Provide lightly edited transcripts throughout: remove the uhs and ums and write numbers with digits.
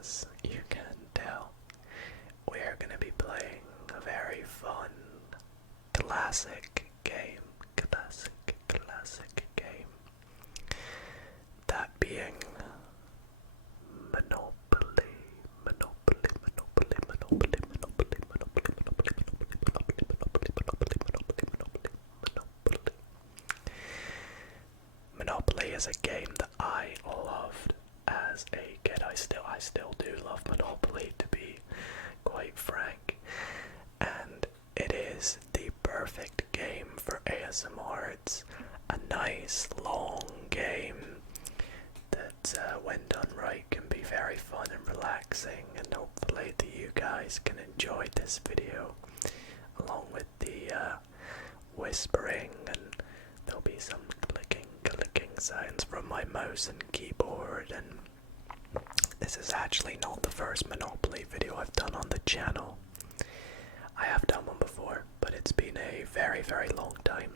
as you can tell, we're going to be playing a very fun, classic game. That being Monopoly. Monopoly is a game that I loved as a kid. I still do love Monopoly, to be quite frank, and it is the perfect game for ASMR. It's a nice long game that, when done right, can be very fun and relaxing, and hopefully that you guys can enjoy this video along with the whispering, and there'll be some clicking sounds from my mouse and keyboard. And this is actually not the first Monopoly video I've done on the channel. I have done one before, but it's been a very long time.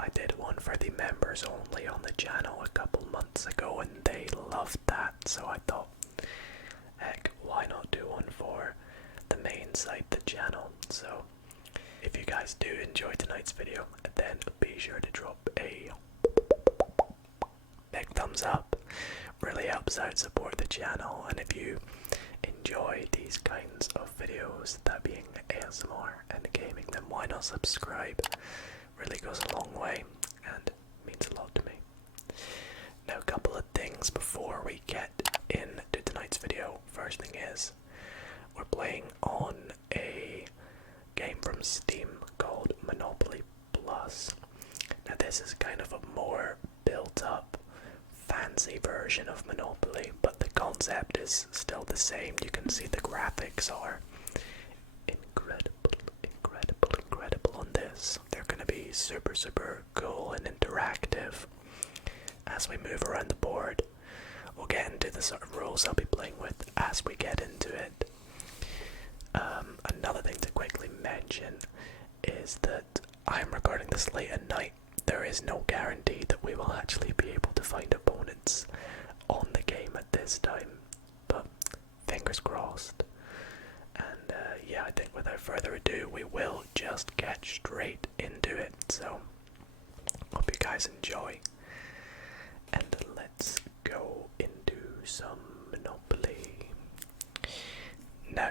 I did one for the members only on the channel a couple months ago, and they loved that, so I thought, heck, why not do one for the main site, the channel? So if you guys do enjoy tonight's video, then be sure to drop a big thumbs up. Really helps out support the channel, and if you enjoy these kinds of videos, that being ASMR and gaming, then why not subscribe? Really goes a long way and means a lot to me. Now, a couple of things before we get into tonight's video. First thing is, we're playing on a game from Steam called Monopoly Plus. Now, this is kind of a more built up, fancy version of Monopoly, but the concept is still the same. You can see the graphics are incredible on this. They're going to be super cool and interactive as we move around the board. We'll get into the sort of rules I'll be playing with as we get into it. Another thing to quickly mention is that I'm recording this late at night. There is no guarantee that we will actually be able to find opponents on the game at this time, but fingers crossed. And yeah, I think without further ado, we will just get straight into it. So, hope you guys enjoy, and let's go into some Monopoly. Now,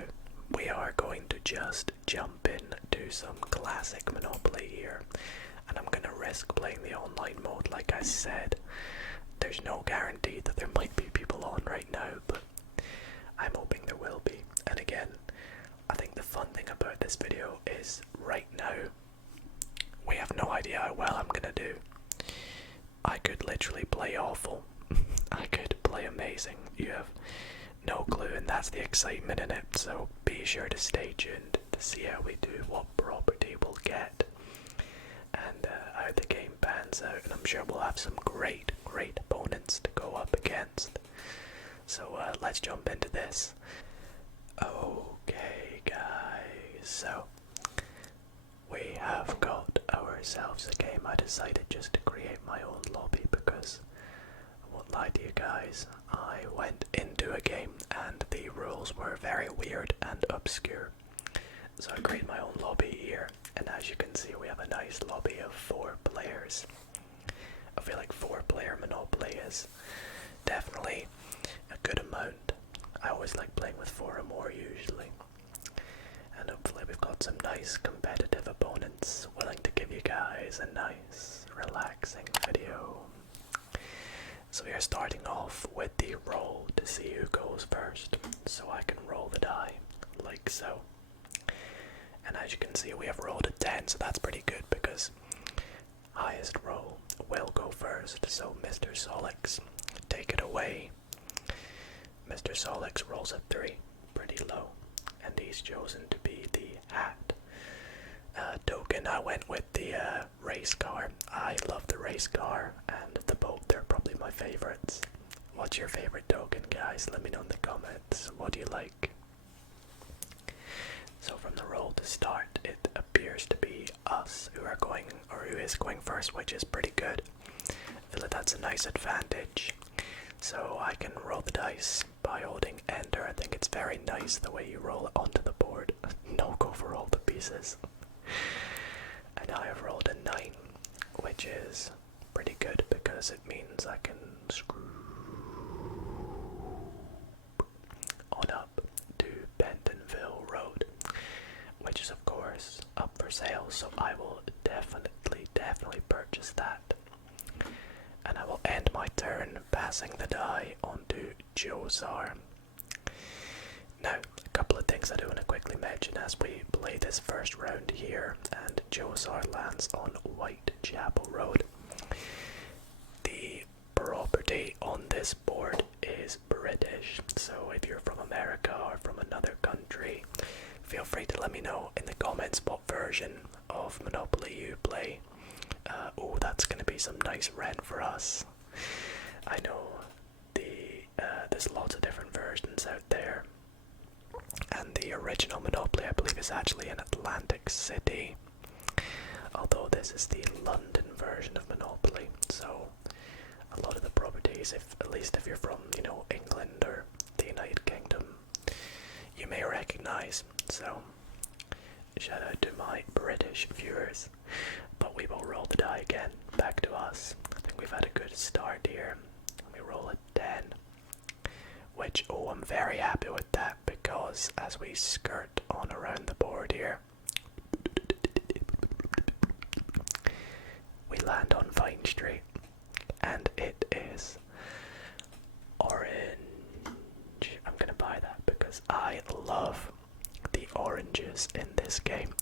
we are going to just jump into some classic Monopoly here, and I'm going to risk playing the online mode. Like I said, there's no guarantee that there might be people on right now, but I'm hoping there will be. And again, I think the fun thing about this video is right now, we have no idea how well I'm going to do. I could literally play awful. I could play amazing. You have no clue, and that's the excitement in it. So be sure to stay tuned to see how we do, what property we'll get, and how the game pans out. And I'm sure we'll have some great opponents to go up against. So let's jump into this. Okay, guys, so we have got ourselves a game. I decided just to create my own lobby because I won't lie to you guys, I went into a game and the rules were very weird and obscure. So I created my own lobby here, and as you can see, we have a nice lobby of 4 players. I feel like 4-player Monopoly is definitely a good amount. I always like playing with 4 or more usually. And hopefully we've got some nice competitive opponents willing to give you guys a nice relaxing video. So we are starting off with the roll to see who goes first. So I can roll the die like so. And as you can see, we have rolled a 10, so that's pretty good because highest roll will go first. So Mr. Solix, take it away. Mr. Solix rolls a 3, pretty low, and he's chosen to be the hat. Token, I went with the race car. I love the race car and the boat. They're probably my favorites. What's your favorite token, guys? Let me know in the comments. What do you like? So from the roll to start, it appears to be us who are going, or who is going first, which is pretty good. I feel like that's a nice advantage. So I can roll the dice by holding enter. I think it's very nice the way you roll it onto the board. No go for all the pieces. And I have rolled a 9, which is pretty good because it means I can screw on up to Bentonville Road, which is of course up for sale, so I will definitely purchase that. And I will end my turn passing the die on to Josar. Now, a couple of things I do want to quickly mention as we play this first round here, and Josar lands on Whitechapel Road. The property on this board is British, so if you're from America or from another country, feel free to let me know in the comments what version of Monopoly you play. Oh, that's going to be some nice rent for us. I know there's lots of different versions out there, and the original Monopoly I believe is actually in Atlantic City, although this is the London version of Monopoly, so a lot of the properties, at least if you're from, England or the United Kingdom, you may recognize. So shout out to my British viewers. But we will roll the die again. Back to us. I think we've had a good start here. We roll a 10, which, I'm very happy with that, because as we skirt on around the board here, we land on Vine Street, and it is orange. I'm gonna buy that because I love the oranges in this game.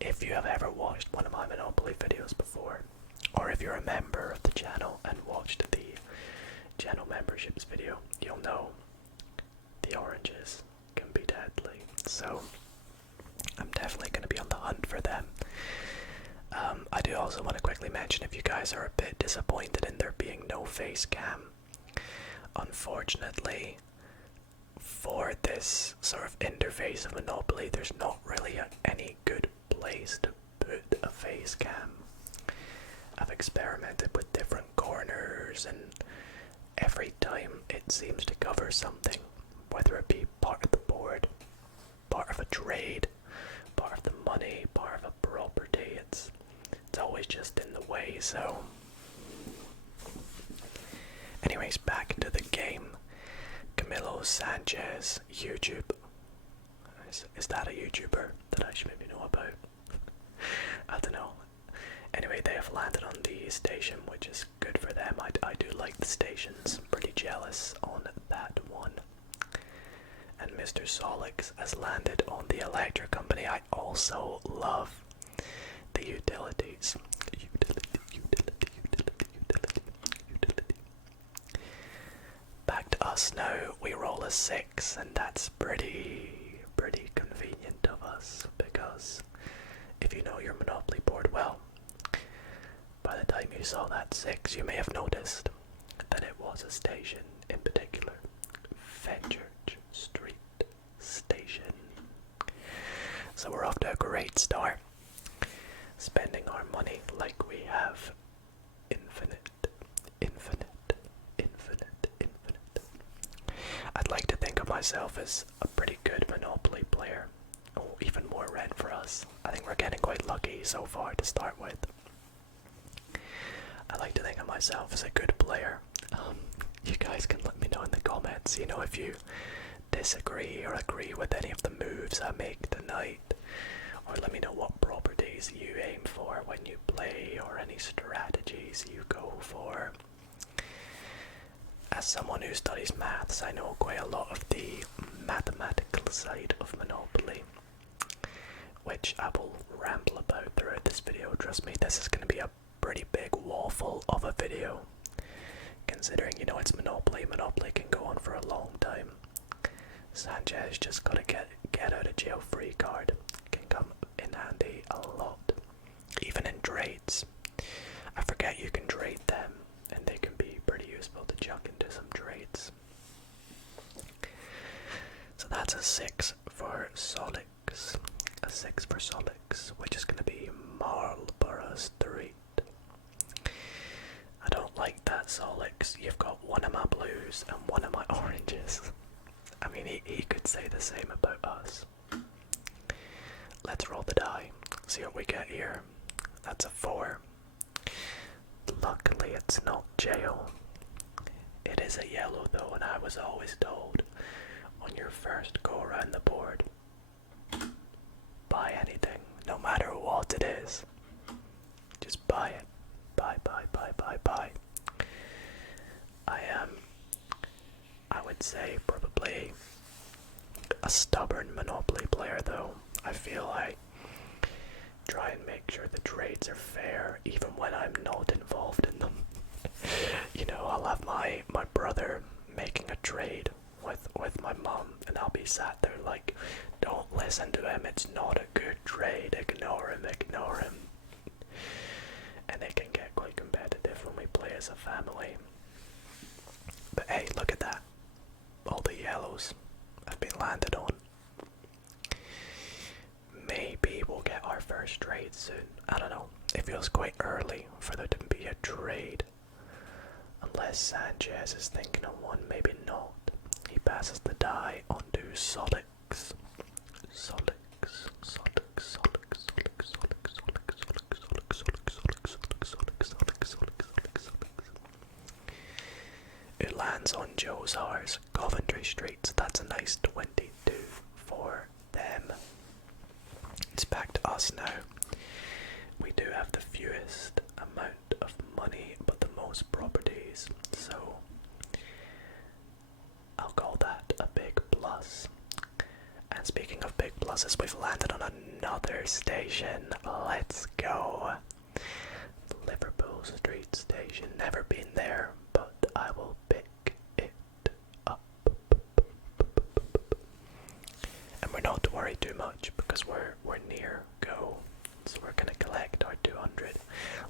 If you have ever watched one of my Monopoly videos before, or if you're a member of the channel and watched the channel memberships video, you'll know the oranges can be deadly. So I'm definitely going to be on the hunt for them. I do also want to quickly mention, if you guys are a bit disappointed in there being no face cam, unfortunately, for this sort of interface of Monopoly, there's not really any good place to put a face cam. I've experimented with different corners, and every time it seems to cover something, whether it be part of the board, part of a trade, part of the money, part of a property. It's always just in the way. So anyways, back to the game. Camilo Sanchez, YouTube. Is that a YouTuber that I should maybe know about? I don't know. Anyway, they have landed on the station, which is good for them. I do like the stations. Pretty jealous on that one. And Mr. Solix has landed on the electric company. I also love the utilities. Back to us now. We roll a 6, and that's pretty convenient of us, because if you know your Monopoly board well, by the time you saw that 6, you may have noticed that it was a station in particular. Fenchurch Street Station. So we're off to a great start. Spending our money like we have infinite. I'd like to think of myself as a pretty good Monopoly player. Oh, even more rent for us. I think we're getting quite lucky so far to start with. I like to think of myself as a good player. You guys can let me know in the comments, if you disagree or agree with any of the moves I make tonight. Or let me know what properties you aim for when you play, or any strategies you go for. As someone who studies maths, I know quite a lot of the mathematical side of Monopoly, which I will ramble about throughout this video. Trust me, this is going to be a pretty big waffle of a video, considering, it's Monopoly. Monopoly can go on for a long time. Sanchez just got a get out of jail free card. Can come in handy a lot, even in trades. I forget you can trade them, and they can be pretty useful to chuck into some trades. So that's a 6 for Solix. A 6 for Solix, which is going to be Marlborough Street. I don't like that, Solix. You've got one of of my blues and one of my oranges. I mean, he could say the same about us. Let's roll the die, see what we get here. That's a 4. Luckily it's not jail. It is a yellow though, and I was always told, on your first go around the board, buy anything, no matter what it is. Just buy it. Buy. I would say probably a stubborn Monopoly player though. I feel I try and make sure the trades are fair even when I'm not involved in them. You know, I'll have my brother making a trade with my mum, and I'll be sat there like, don't listen to him, it's not a good trade, ignore him. And it can get quite competitive when we play as a family. But hey, look at that. All the yellows have been landed on. Maybe we'll get our first trade soon. I don't know. It feels quite early for there to be a trade. Unless Sanchez is thinking of one, maybe not. He passes the die onto Solix. It lands on Josar's Coventry Street, so that's a nice 22 for them. It's back to us now. We do have the fewest amount of money, but the most properties, so I'll call that a big plus. And speaking of big pluses, we've landed on another station. Let's go. Liverpool Street Station. Never been there, but I will pick it up. And we're not to worry too much because we're near go. So we're gonna collect our 200.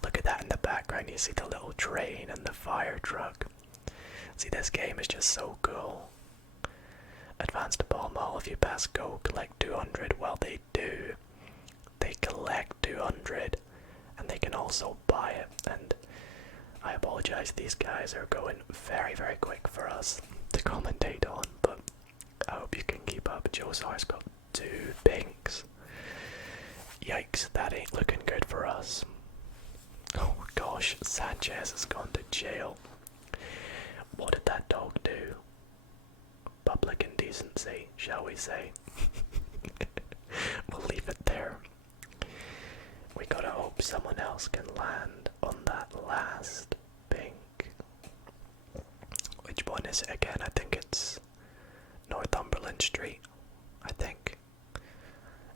Look at that in the background. You see the little train and the fire truck. See, this game is just so cool. Advance to Pall Mall. If you pass go, collect 200. Well, they do. They collect 200, and they can also buy it. And I apologize, these guys are going very, very quick for us to commentate on, but I hope you can keep up. Josar's got 2 pinks. Yikes, that ain't looking good for us. Oh gosh, Sanchez has gone to jail. What did that dog do? Public indecency, shall we say? We'll leave it there. We gotta hope someone else can land on that last pink. Which one is it again? I think it's Northumberland Street. I think.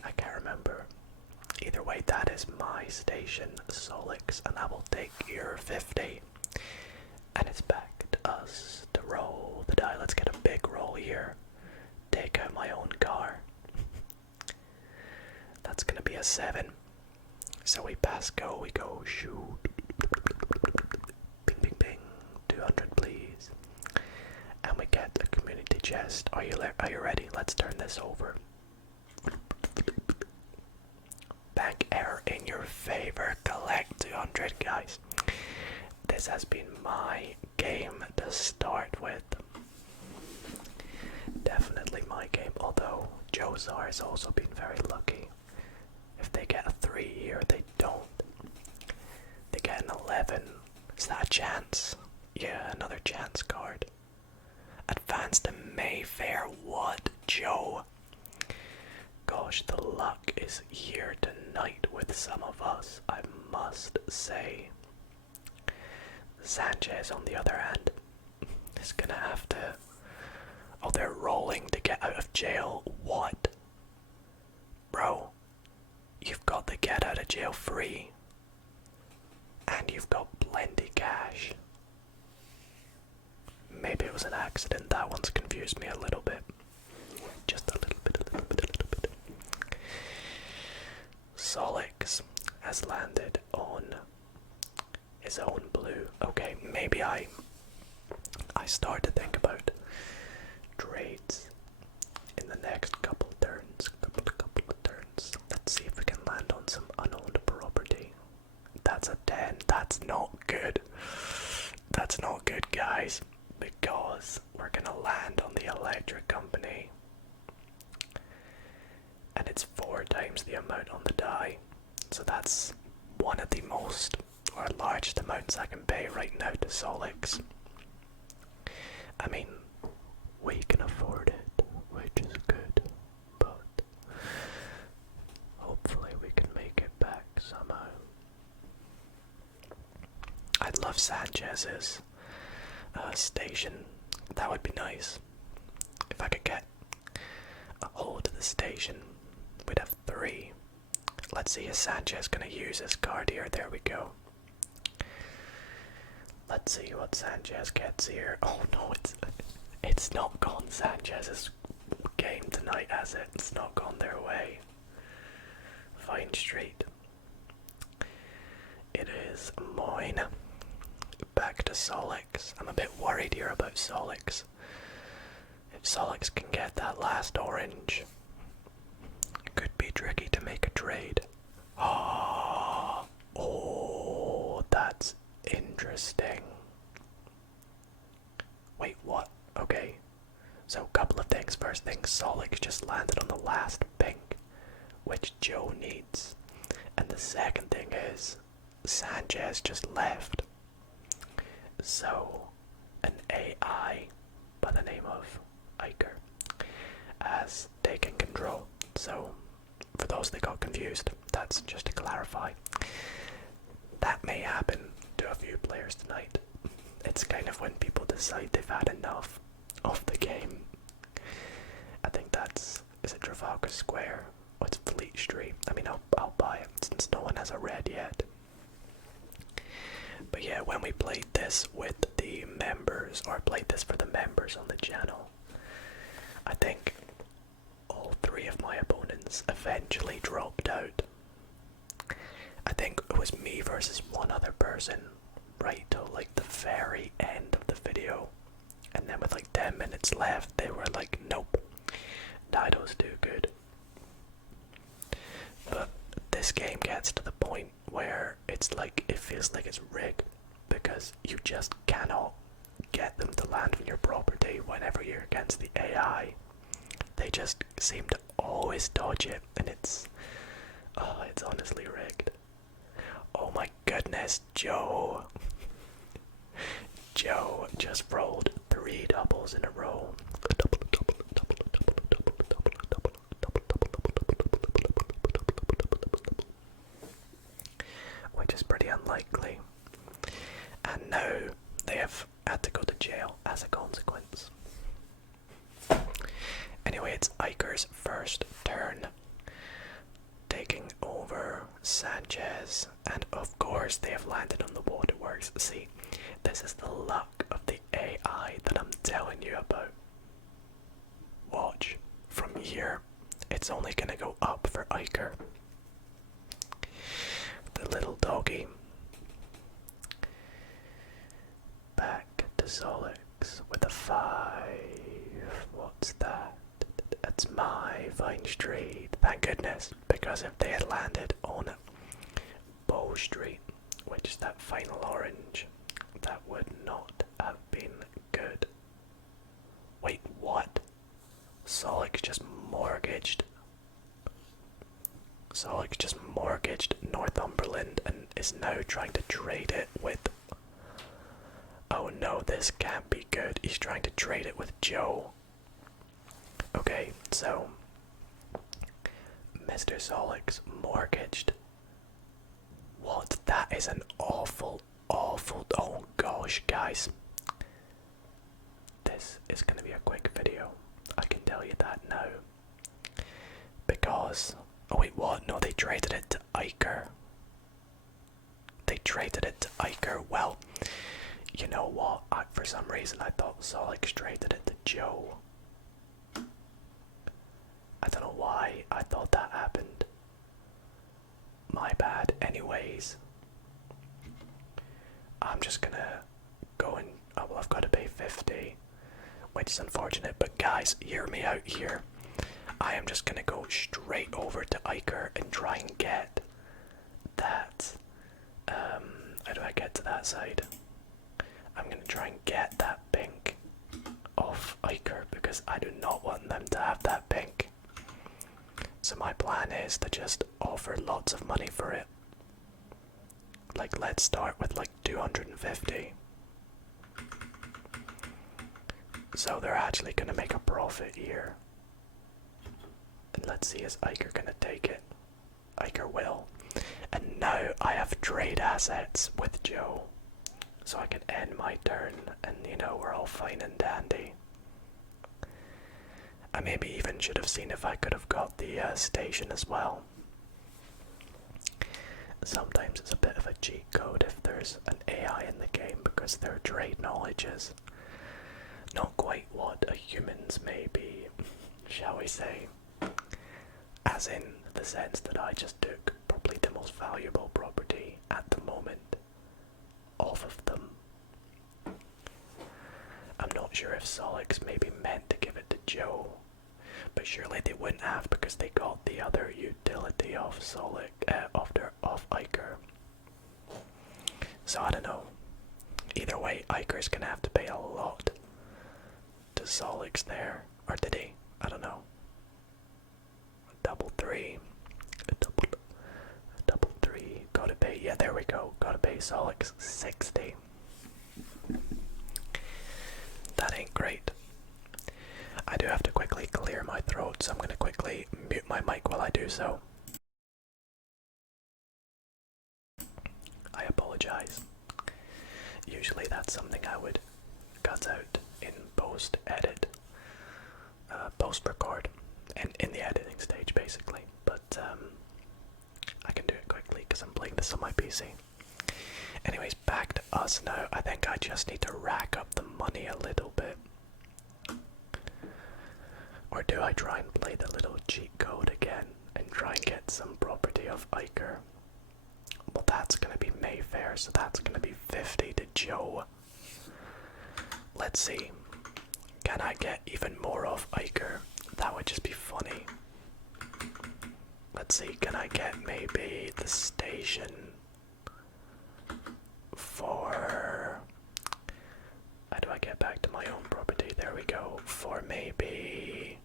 I can't remember. Either way, that is my station, Solix, and I will take your 50. And it's back to us to roll the die. Let's get a big roll here. Take out my own car. That's gonna be a 7. So we pass go, we go shoot. Ping, ping, ping. 200 please. And we get a community chest. Are you ready? Let's turn this over. Bank error in your favor. Collect 200, guys. This has been my game to start with. Definitely my game, although Josar has also been very lucky. If they get a 3 here, they don't. They get an 11. Is that a chance? Yeah, another chance card. Advance to Mayfair. What, Joe? Gosh, the luck is here tonight with some of us, I must say. Sanchez, on the other hand, is gonna have to... Oh, they're rolling to get out of jail. What? Bro, you've got the get out of jail free. And you've got plenty cash. Maybe it was an accident. That one's confused me a little bit. Just a little bit. Solix has landed on his own blue. Okay, maybe I start to think about trades in the next couple turns. Couple of turns. Let's see if we can land on some unowned property. That's a 10. That's not good. That's not good, guys. Because electric company. And it's 4 times the amount on the die. So that's one of the most or largest amounts I can pay right now to Solix. I mean, we can afford it, which is good, but hopefully we can make it back somehow. I'd love Sanchez's station. That would be nice. If I could get a hold of the station, we'd have 3. Let's see, is Sanchez gonna use his card here? There we go. Let's see what Sanchez gets here. Oh no, it's not gone Sanchez's game tonight, has it? It's not gone their way. Fine Street. It is mine. Back to Solix. I'm a bit worried here about Solix. If Solix can get that last orange, it could be tricky to make a trade. Oh, that's interesting. Wait, what? Okay. So a couple of things. First thing, Solix just landed on the last pink, which Joe needs. And the second thing is, Sanchez just left. So, an AI by the name of Iker has taken control. So, for those that got confused, that's just to clarify. That may happen to a few players tonight. It's kind of when people decide they've had enough of the game. I think is it Trafalgar Square? Oh, it's Fleet Street. I mean, I'll buy it since no one has a red yet. But yeah, when we played this with the members, or played this for the members on the channel, I think all 3 of my opponents eventually dropped out. I think it was me versus one other person right till like the very end of the video. And then with like 10 minutes left, they were like, nope, Dido's too good. But this game gets to the point where it's like, it feels like it's rigged, because you just cannot get them to land on your property whenever you're against the AI. They just seem to always dodge it, and it's honestly rigged. Oh my goodness, Joe. Joe just rolled 3 doubles in a row. Which is pretty unlikely. And now they have had to go to jail as a consequence. Anyway, it's Iker's first turn, taking over Sanchez, and of course they have landed on the waterworks. See, this is the luck of the AI that I'm telling you about. Watch, from here, it's only gonna go up for Iker. The little doggy. Back to Solix with a 5. What's that? That's my Vine Street. Thank goodness, because if they had landed on Bow Street, which is that final orange, that would not have been good. Wait, what? Solix just mortgaged. Solix just mortgaged Northumberland and is now trying to trade it with... Oh no, this can't be good. He's trying to trade it with Joe. Okay, so Mr. Solix mortgaged. What? That is an awful... Oh gosh, guys. This is gonna be a quick video. I can tell you that now. Because... Oh wait, what? No, they traded it to Iker. They traded it to Iker. Well, you know what? For some reason I thought Solix traded it to Joe. I don't know why I thought that happened. My bad. Anyways, I'm just gonna go and... Oh well, I've got to pay 50, which is unfortunate, but guys, hear me out here. I am just gonna go straight over to Iker and try and get that, how do I get to that side? I'm gonna try and get that pink off off Iker because I do not want them to have that pink. So my plan is to just offer lots of money for it. Like, let's start with like 250. So they're actually gonna make a profit here. And let's see, is Iker gonna take it? Iker will. And now I have trade assets with Joe. So I can end my turn and, you know, we're all fine and dandy. I maybe even should have seen if I could have got the station as well. Sometimes it's a bit of a cheat code if there's an AI in the game because their trade knowledge is not quite what a human's may be, shall we say. As in the sense that I just took probably the most valuable property at the moment off of them. I'm not sure if Solix maybe meant to give it to Joe, but surely they wouldn't have because they got the other utility of Solix, of Iker. So I don't know. Either way, Iker's gonna have to pay a lot to Solix there, or did he? I don't know. Double three, double three. Gotta pay. Yeah, there we go. Gotta pay Solix 60. That ain't great. I do have to quickly clear my throat, so I'm gonna quickly mute my mic while I do so. I apologize. Usually that's something I would cut out in post-edit, post-record, and in the editing stage basically, but I can do it quickly because I'm playing this on my PC. Anyways, back to us now. I think I just need to rack up the money a little bit. Or do I try and play the little cheat code again and try and get some property of Iker? Well, that's gonna be Mayfair, so that's gonna be 50 to Joe. Let's see. Can I get even more of Iker? That would just be funny. Let's see, can I get maybe the station for... How do I get back to my own property? There we go. For maybe...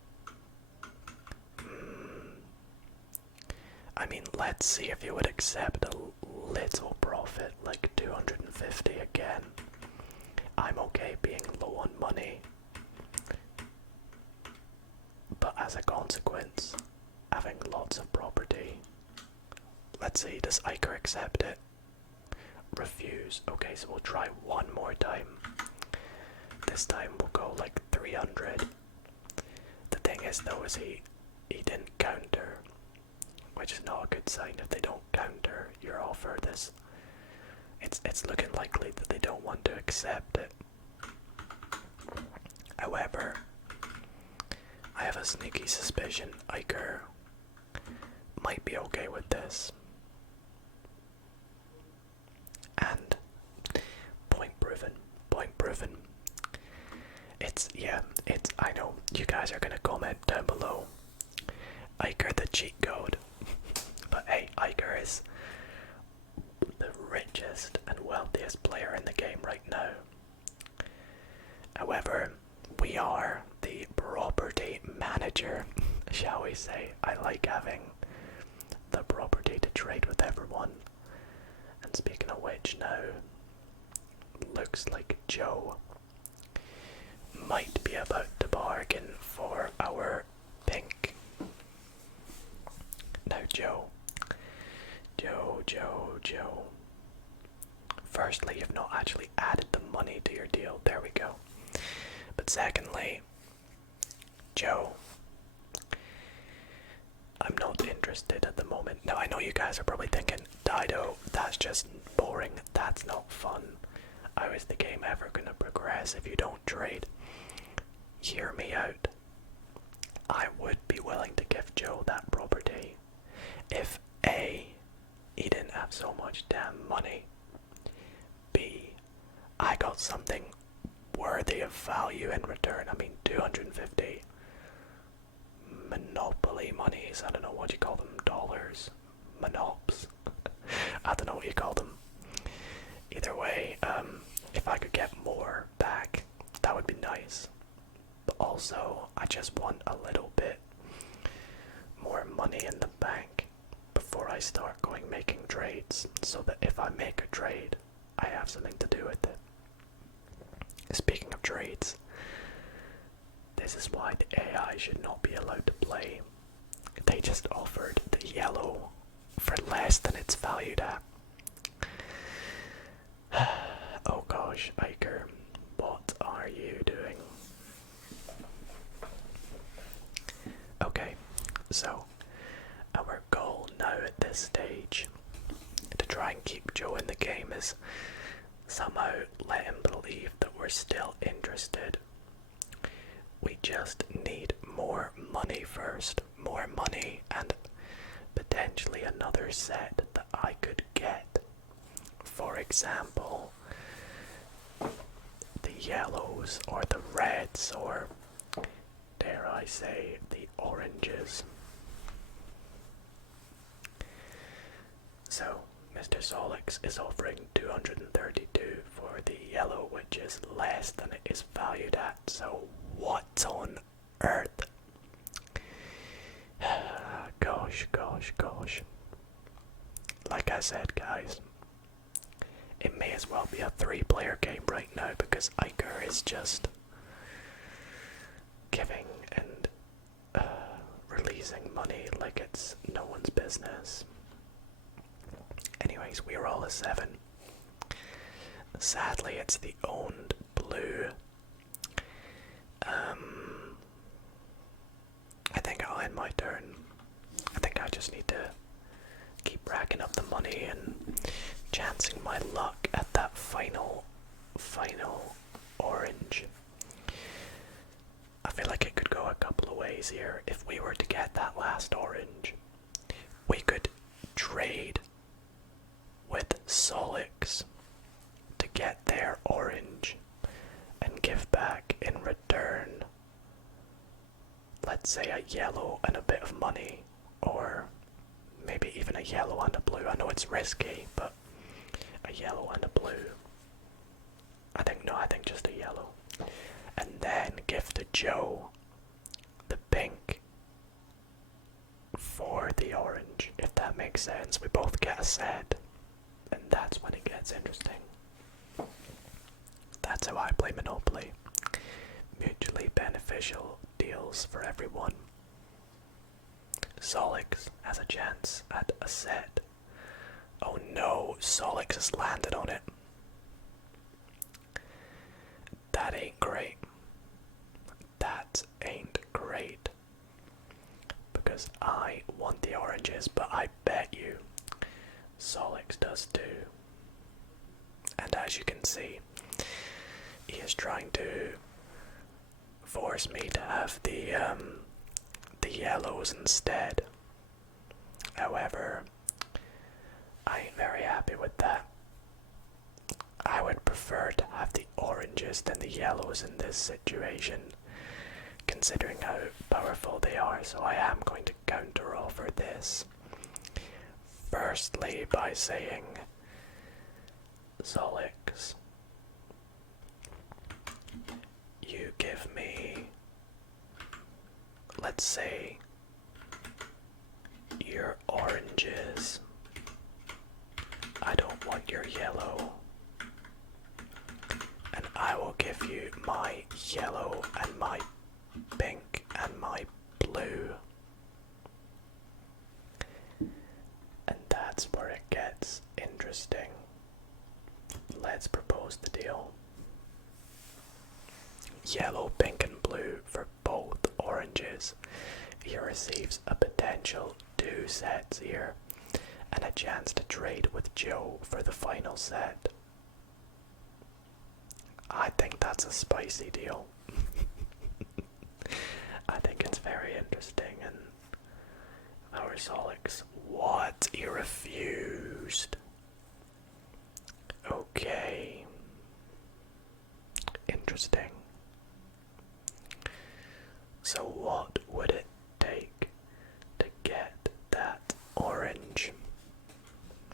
I mean, let's see if you would accept a little profit, like 250 again. I'm okay being low on money. But as a consequence, having lots of property. Let's see, does Iker accept it? Refuse. Okay, so we'll try one more time. This time we'll go like 300. The thing is though, is he didn't counter, which is not a good sign. If they don't counter your offer, it's looking likely that they don't want to accept it. However, I have a sneaky suspicion Iker might be okay with this. And point proven. Point proven. I know you guys are gonna comment down below, Iker the cheat code. But hey, Iker is the richest and wealthiest player in the game right now. However, we are the property manager, shall we say. I like having the property to trade with everyone. And speaking of which now, looks like Joe might be about to bargain for our pink. Now Joe. Firstly, you've not actually added the money to your deal. There we go. But secondly, Joe, I'm not interested at the moment. Now I know you guys are probably thinking, Dido, that's just boring. That's not fun. How is the game ever gonna progress if you don't trade? Hear me out. I would be willing to give Joe that property if A, he didn't have so much damn money, B, I got something worthy of value in return. I mean, 250 monopoly monies, I don't know what you call them, dollars, monops, I don't know what you call them. Either way, if I could get more back, that would be nice. Also, I just want a little bit more money in the bank before I start making trades, so that if I make a trade, I have something to do with it. Speaking of trades, this is why the AI should not be allowed to play. They just offered the yellow for less than it's valued at. Oh gosh, Iker, what are you doing? Okay, so our goal now at this stage to try and keep Joe in the game is somehow let him believe that we're still interested. We just need more money first. More money and potentially another set that I could get. For example, the yellows or the reds or, dare I say, the oranges. So, Mr. Solix is offering 232 for the yellow, which is less than it is valued at. So, what on earth? Gosh. Like I said, guys, it may as well be a 3-player game right now because Iker is just giving and releasing money like it's no one's business. Anyways, we're all a 7. Sadly, it's the owned blue. I think I'll end my turn. I think I just need to keep racking up the money and chancing my luck at that final orange. I feel like it could go a couple of ways here. If we were to get that last orange, we could trade with Solix to get their orange and give back in return, let's say, a yellow and a bit of money, or maybe even a yellow and a blue. I know it's risky, but a yellow and a blue. I think just a yellow. And then give to Joe the pink for the orange, if that makes sense. We both get a set, and that's when it gets interesting. That's how I play Monopoly. Mutually beneficial deals for everyone. Solix has a chance at a set. Oh no, Solix has landed on it. That ain't great. That ain't great. Because I want the oranges, but I bet you Solix does too. And as you can see, he is trying to force me to have the yellows instead. However, I ain't very happy with that. I would prefer to have the oranges than the yellows in this situation, considering how powerful they are, so I am going to counter offer this. Firstly, by saying, Solix, you give me, let's say, your oranges. I don't want your yellow. And I will give you my yellow and my pink and my blue. And that's where it gets interesting. Let's propose the deal. Yellow, pink and blue for both oranges. He receives a potential 2 sets here and a chance to trade with Joe for the final set. I think that's a spicy deal. I think it's very interesting. And our Solix, what? He refused. Okay. Interesting. So what would it take to get that orange?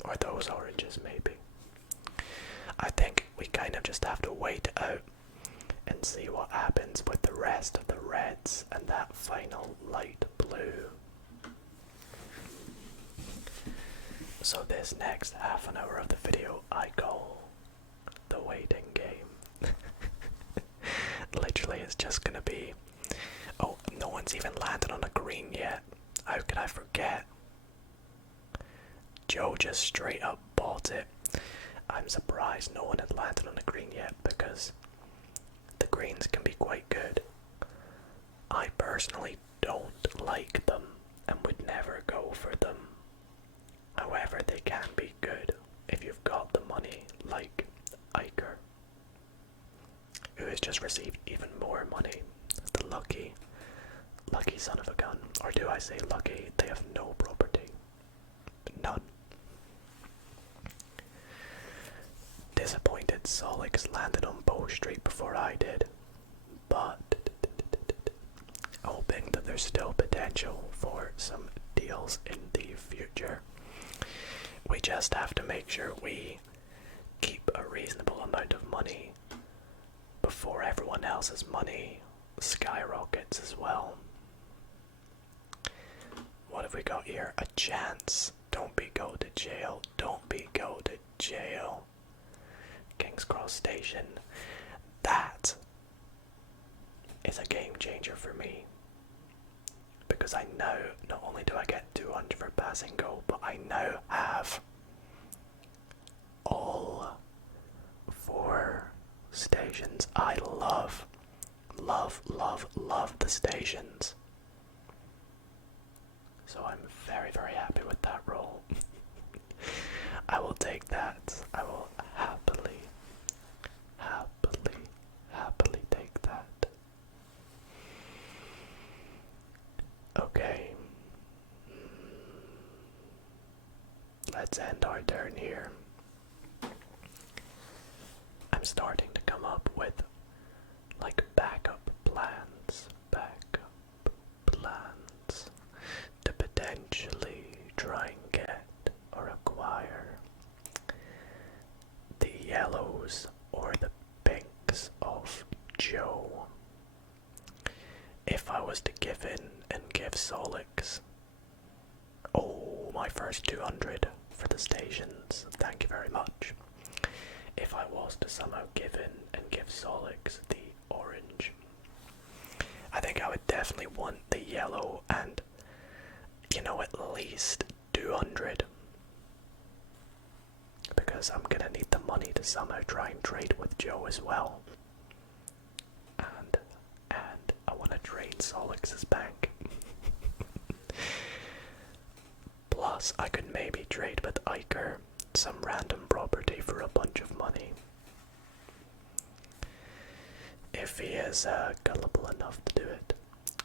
Or those oranges, maybe. I think we kind of just have to wait out and see what happens with the rest of the final light blue. So this next half an hour of the video I call the waiting game. Literally it's just gonna be, oh, no one's even landed on a green yet. How could I forget? Joe just straight up bought it. I'm surprised no one had landed on a green yet because the greens can be quite good. I personally don't like them and would never go for them. However, they can be good if you've got the money, like Iker, who has just received even more money. The lucky son of a gun. Or do I say lucky? They have no property. None. Disappointed Solix landed on Bow Street before I did, but hoping that there's still potential for some deals in the future. We just have to make sure we keep a reasonable amount of money before everyone else's money skyrockets as well. What have we got here? A chance. Don't be go to jail. Don't be go to jail. King's Cross Station. That is a game changer for me. Because I know not only do I get 200 for passing go, but I now have all 4 stations. I love the stations. So I'm very, very happy with that roll. I will take that. I will happily take that. Okay. Let's end our turn here. I'm starting to come up with like backup plans to potentially try and get or acquire the yellows or the pinks of Joe. If I was to give in and give Solix, oh, my first 200 for the stations, thank you very much. If I was to somehow give in and give Solix the orange, I think I would definitely want the yellow and, you know, at least 200. Because I'm gonna need the money to somehow try and trade with Joe as well. And I want to drain Solix's bank. Plus, I could maybe trade with Iker some random property for a bunch of money. If he is gullible enough to do it.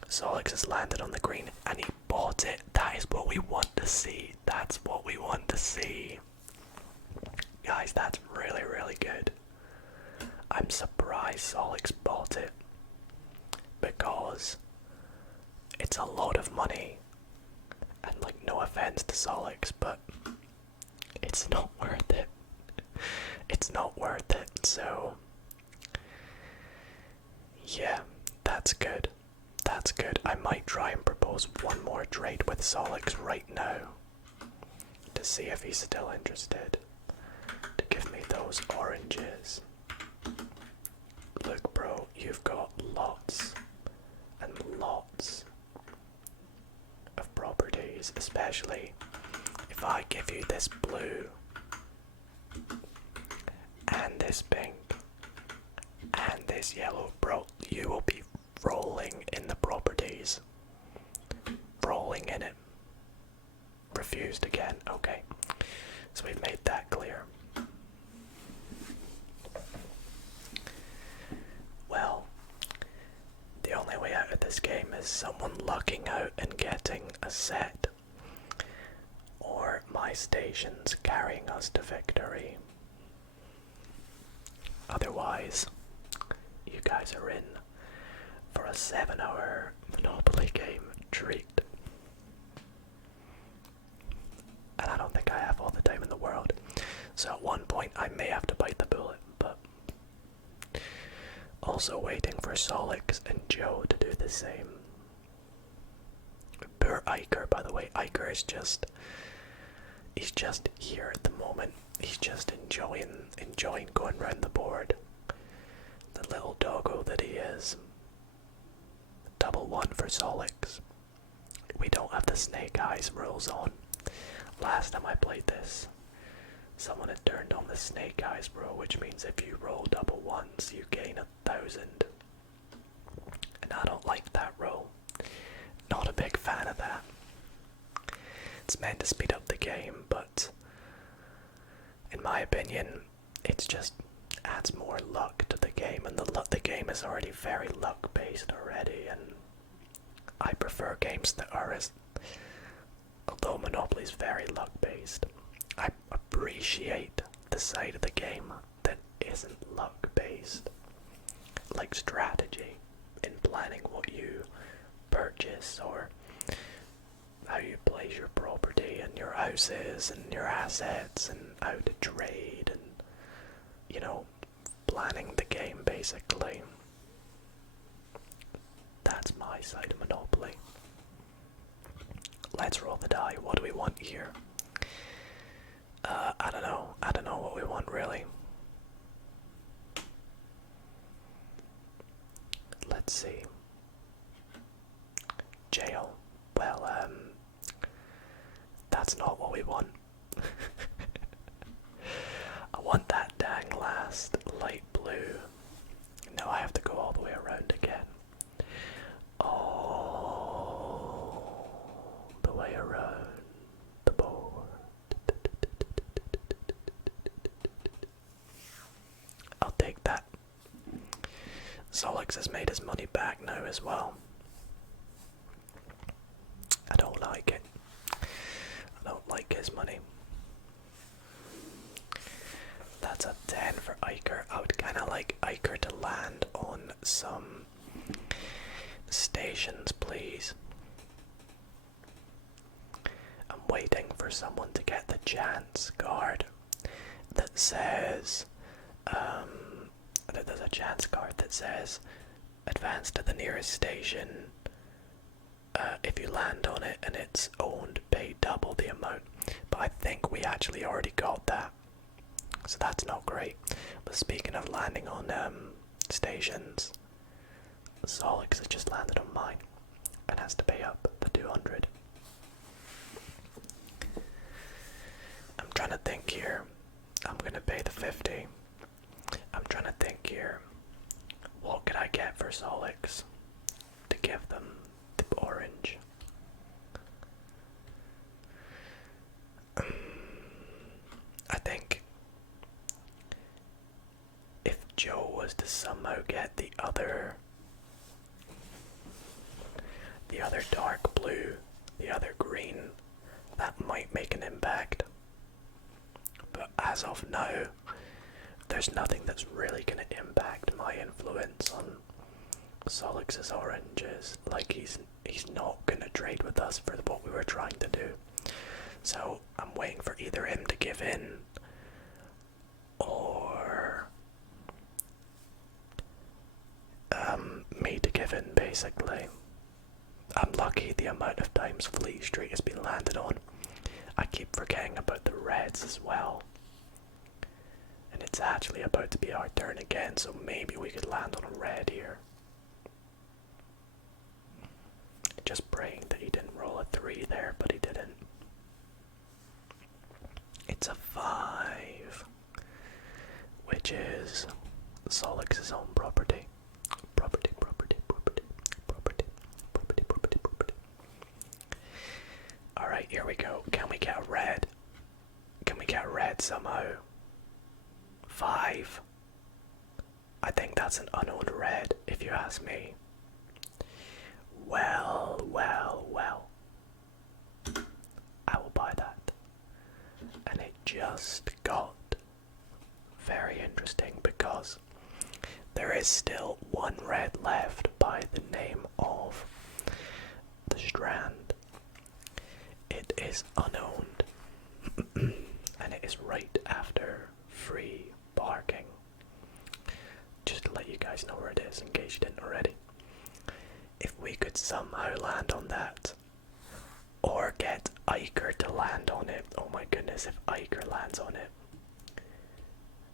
Solix has landed on the green and he bought it. That is what we want to see. That's what we want to see. Guys, that's really, really good. I'm surprised Solix bought it. Because it's a lot of money. And like, no offense to Solix, but it's not worth it. It's not worth it, so yeah, that's good. That's good. I might try and propose one more trade with Solix right now to see if he's still interested to give me those oranges. Look, bro, you've got lots and lots of properties, especially if I give you this blue and this pink and this yellow, bro, you will be rolling in the properties. Rolling in it. Refused again. Okay. So we've made that clear. Well, the only way out of this game is someone lucking out and getting a set, or my stations carrying us to victory. Otherwise, you guys are in for a 7-hour Monopoly game treat. And I don't think I have all the time in the world. So at one point I may have to bite the bullet, but also waiting for Solix and Joe to do the same. poor Iker, by the way. Iker is just, he's just here at the moment. He's just enjoying going round the board. The little doggo that he is. Double one for Solix. We don't have the snake eyes rules on. Last time I played this, someone had turned on the snake eyes rule, which means if you roll double ones, you gain 1,000. And I don't like that rule. Not a big fan of that. It's meant to speed up the game, but in my opinion, it's just adds more luck to the game, and the game is already very luck based already, and I prefer games that are although Monopoly is very luck based, I appreciate the side of the game that isn't luck based, like strategy in planning what you purchase or how you place your property and your houses and your assets and how to trade and, you know, planning the game basically. That's my side of Monopoly. Let's roll the die. What do we want here? I don't know. I don't know what we want really. Let's see. Jail. Well, that's not what we want. I want that dang last light blue. No, I have to go all the way around again. All the way around the board. I'll take that. Solix has made his money back now as well. I don't like it. I don't like his money. That's a 10 for Iker. I would kind of like Iker to land on some stations, please. I'm waiting for someone to get the chance card that says, there's a chance card that says, advance to the nearest station. If you land on it and it's owned, pay double the amount. But I think we actually already got that, so that's not great. But speaking of landing on stations, Solix has just landed on mine and has to pay up the 200. I'm trying to think here. I'm gonna pay the 50. I'm trying to think here. What could I get for Solix to give them the orange? I think if Joe was to somehow get the other dark blue, the other green, that might make an impact. But as of now, there's nothing that's really going to impact my influence on Solix's oranges. Like, he's not going to trade with us for what we were trying to do. So I'm waiting for either him to give in or me to give in, basically. I'm lucky the amount of times Fleet Street has been landed on. I keep forgetting about the reds as well. And it's actually about to be our turn again, so maybe we could land on a red here. Just praying that he didn't roll a 3 there, but he didn't. It's a 5, which is Solix's own property. Property. Alright, here we go. Can we get a red? Can we get a red somehow? 5. I think that's an unowned red, if you ask me. Well. I will buy that. And it just got very interesting because there is still one red left by the name of the Strand. It is unowned. And it is right after free parking. Just to let you guys know where it is in case you didn't already. If we could somehow land on that, Or get Iker to land on it. Oh my goodness, if Iker lands on it,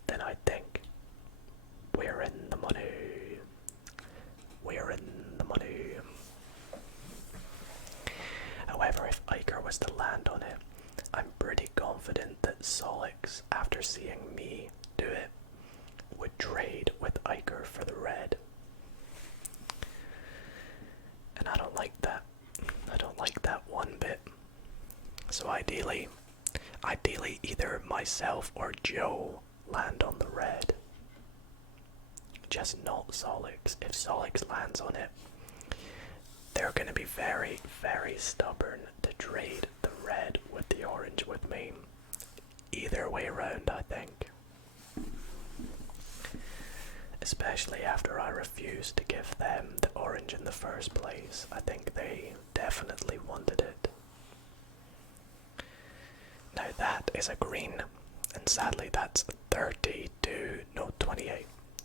then I think we're in the money. We're in the money. However, if Iker was to land on it, I'm pretty confident that Solix, after seeing me do it, would trade with Iker for the red. And I don't like that. I don't like that one bit. So ideally either myself or Joe land on the red. Just not Solix. If Solix lands on it, they're going to be very, very stubborn to trade the red with the orange with me. Either way around, I think. Especially after I refused to give them the orange in the first place. I think they definitely wanted it. Now that is a green, and sadly that's 28.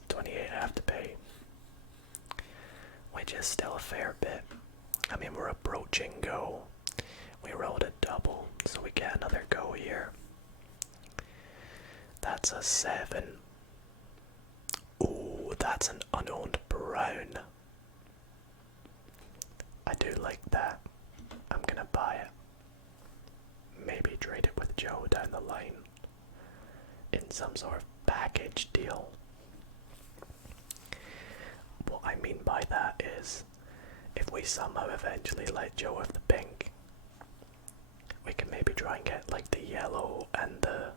28 I have to pay. Which is still a fair bit. I mean, we're approaching go. We rolled a double, so we get another go here. That's a 7. Ooh, that's an unowned brown. I do like that. I'm gonna buy it. Maybe trade it with Joe down the line. In some sort of package deal. What I mean by that is, if we somehow eventually let Joe have the pink, we can maybe try and get like the yellow and the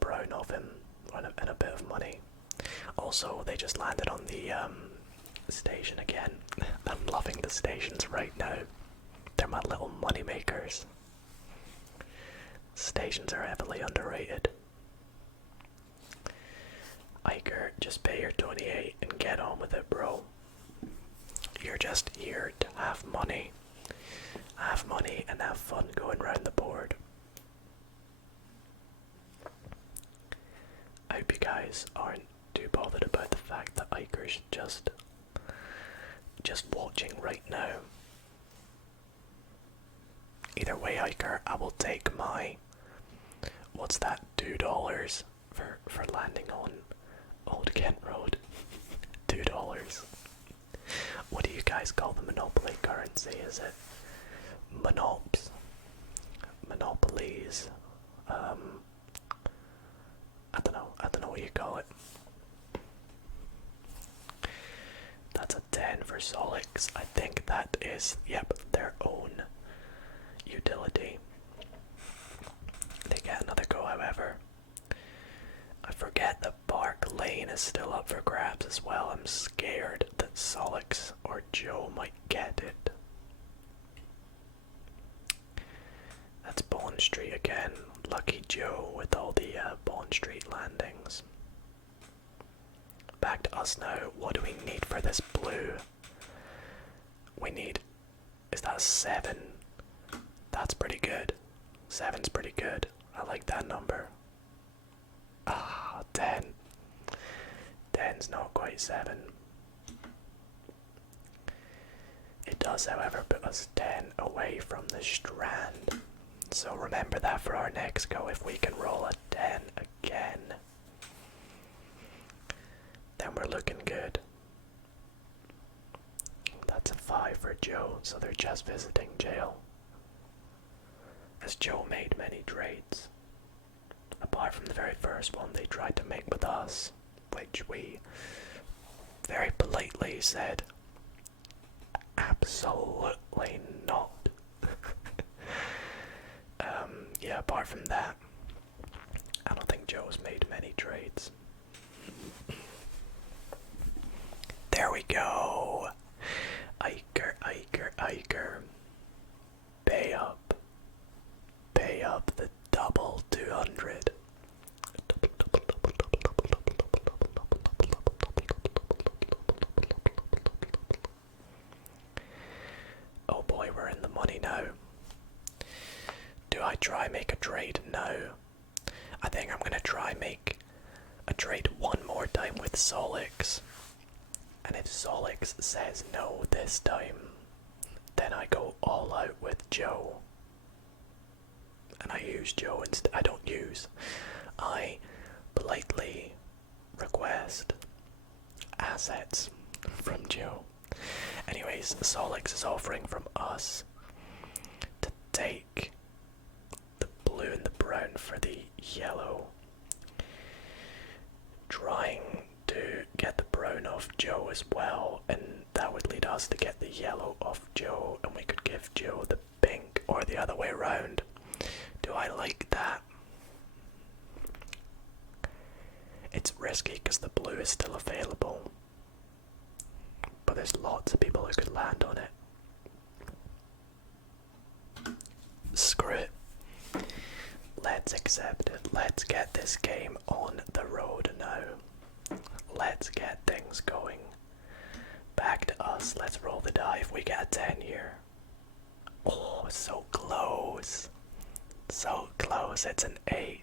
brown of him and a bit of money. Also, they just landed on the station again. I'm loving the stations right now. They're my little money makers. Stations are heavily underrated. Iker, just pay your 28 and get on with it, bro. You're just here to have money. Have money and have fun going round the board. I hope you guys aren't too bothered about the fact that Iker's just watching right now. Either way, Iker, I will take my, what's that, $2 for landing on Old Kent Road. $2. What do you guys call the Monopoly currency? Is it Monops? Monopolies? I don't know what you call it. That's a 10 for Solix. I think that is, yep, their own utility. They get another go, however. I forget that Park Lane is still up for grabs as well. I'm scared that Solix or Joe might get it. That's Bond Street again. Lucky Joe with all the Bond Street landings. Back to us now. What do we need for this blue? We need... is that a 7? That's pretty good. 7's pretty good. I like that number. Ah, 10. 10's not quite 7. It does, however, put us 10 away from the strand. So remember that for our next go. If we can roll a 10 again, then we're looking good. That's a 5 for Joe, so they're just visiting jail. As Joe made many trades. Apart from the very first one they tried to make with us, which we very politely said, absolutely not. Yeah, apart from that, I don't think Joe's made many trades. There we go. Iker. Pay up. Pay up the double 200. Oh boy, we're in the money now. Do I try make a trade? No. I think I'm gonna try make a trade one more time with Solix. And if Solix says no this time, then I go all out with Joe. And I use Joe instead. I politely request assets from Joe. Anyways, Solix is offering from us to take the blue and the brown for the yellow, trying to get the brown off Joe as well, and that would lead us to get the yellow off Joe, and we could give Joe the pink, or the other way around. Do I like that? It's risky because the blue is still available, but there's lots of people who could land on it. Screw it. Let's accept it. Let's get this game on the road now. Let's get things going. Back to us. Let's roll the die. If we get a 10 here. Oh, so close. So close. It's an 8.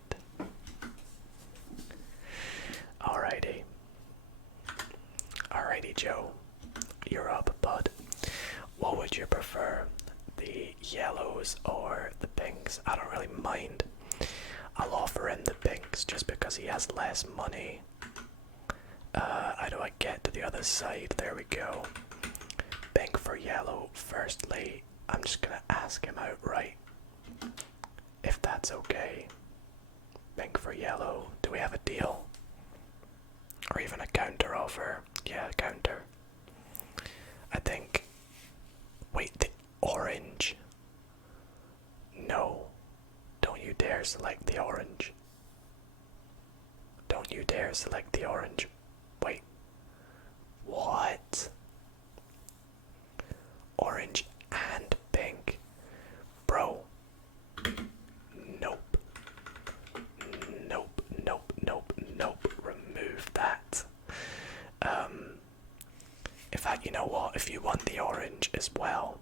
Alrighty. Alrighty, Joe. You're up, bud. What would you prefer? The yellows or the pinks? I don't really mind. I'll offer him the pinks just because he has less money. How do I get to the other side? There we go. Pink for yellow. Firstly, I'm just gonna ask him outright if that's okay. Pink for yellow. Do we have a deal? Or even a counter offer? Yeah, counter. I think. Wait, the orange. No. Don't you dare select the orange. Don't you dare select the orange. Wait. What? Orange and pink. Bro. Nope. Nope, nope, nope, nope. Remove that. In fact, you know what? If you want the orange as well,